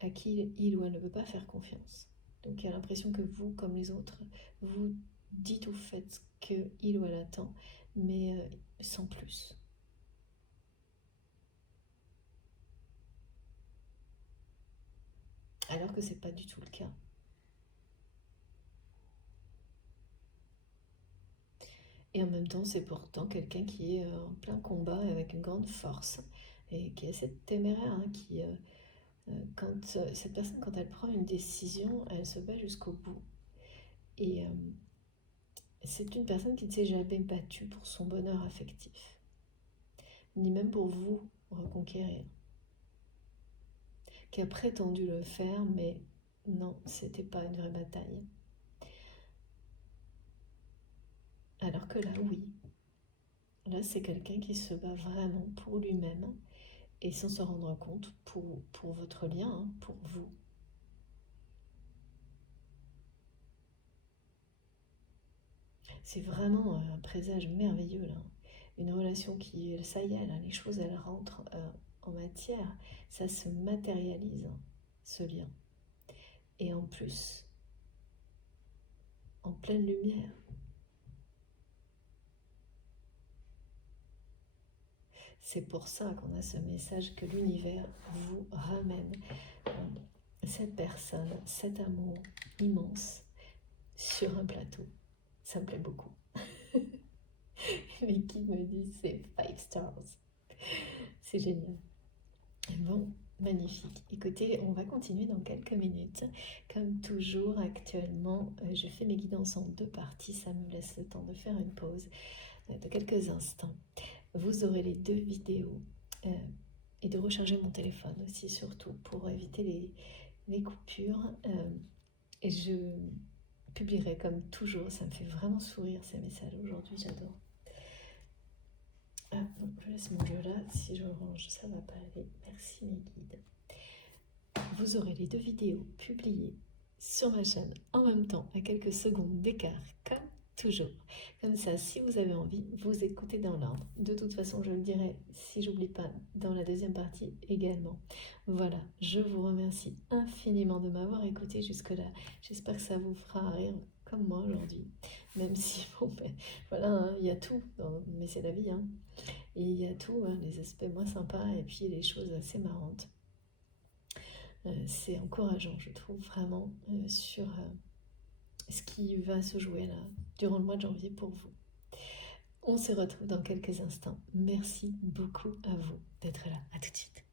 à qui il ou elle ne peut pas faire confiance. Donc il a l'impression que vous, comme les autres, vous dites ou faites ce qu'il ou elle attend, mais sans plus. Alors que c'est pas du tout le cas. Et en même temps, c'est pourtant quelqu'un qui est en plein combat avec une grande force et qui est assez téméraire, hein, qui, cette personne, quand elle prend une décision, elle se bat jusqu'au bout. Et c'est une personne qui ne s'est jamais battue pour son bonheur affectif, ni même pour vous reconquérir, qui a prétendu le faire, mais non, c'était pas une vraie bataille. Alors que là, oui. Là, c'est quelqu'un qui se bat vraiment pour lui-même et sans se rendre compte pour votre lien, hein, pour vous. C'est vraiment un présage merveilleux là. Une relation qui, ça y est, là, les choses elles rentrent en matière, ça se matérialise, hein, ce lien. Et en plus, en pleine lumière. C'est pour ça qu'on a ce message que l'univers vous ramène cette personne, cet amour immense sur un plateau. Ça me plaît beaucoup. Mais qui me dit c'est 5 stars. C'est génial. Bon, magnifique. Écoutez, on va continuer dans quelques minutes. Comme toujours, actuellement, je fais mes guidances en 2 parties. Ça me laisse le temps de faire une pause de quelques instants. Vous aurez les 2 vidéos et de recharger mon téléphone aussi, surtout pour éviter les coupures. Et je publierai comme toujours. Ça me fait vraiment sourire ces messages aujourd'hui, j'adore. Ah non, je laisse mon jeu là, si je range ça va pas aller, merci mes guides. Vous aurez les 2 vidéos publiées sur ma chaîne en même temps, à quelques secondes d'écart, comme toujours. Comme ça, si vous avez envie, vous écoutez dans l'ordre. De toute façon, je le dirai, si j'oublie pas, dans la 2e partie également. Voilà, je vous remercie infiniment de m'avoir écouté jusque-là. J'espère que ça vous fera rire comme moi aujourd'hui. Même si, bon, ben, voilà, hein, il y a tout, mais c'est la vie, hein. Et il y a tout, hein, les aspects moins sympas et puis les choses assez marrantes. C'est encourageant, je trouve, vraiment, sur ce qui va se jouer là, durant le mois de janvier pour vous. On se retrouve dans quelques instants. Merci beaucoup à vous d'être là. À tout de suite.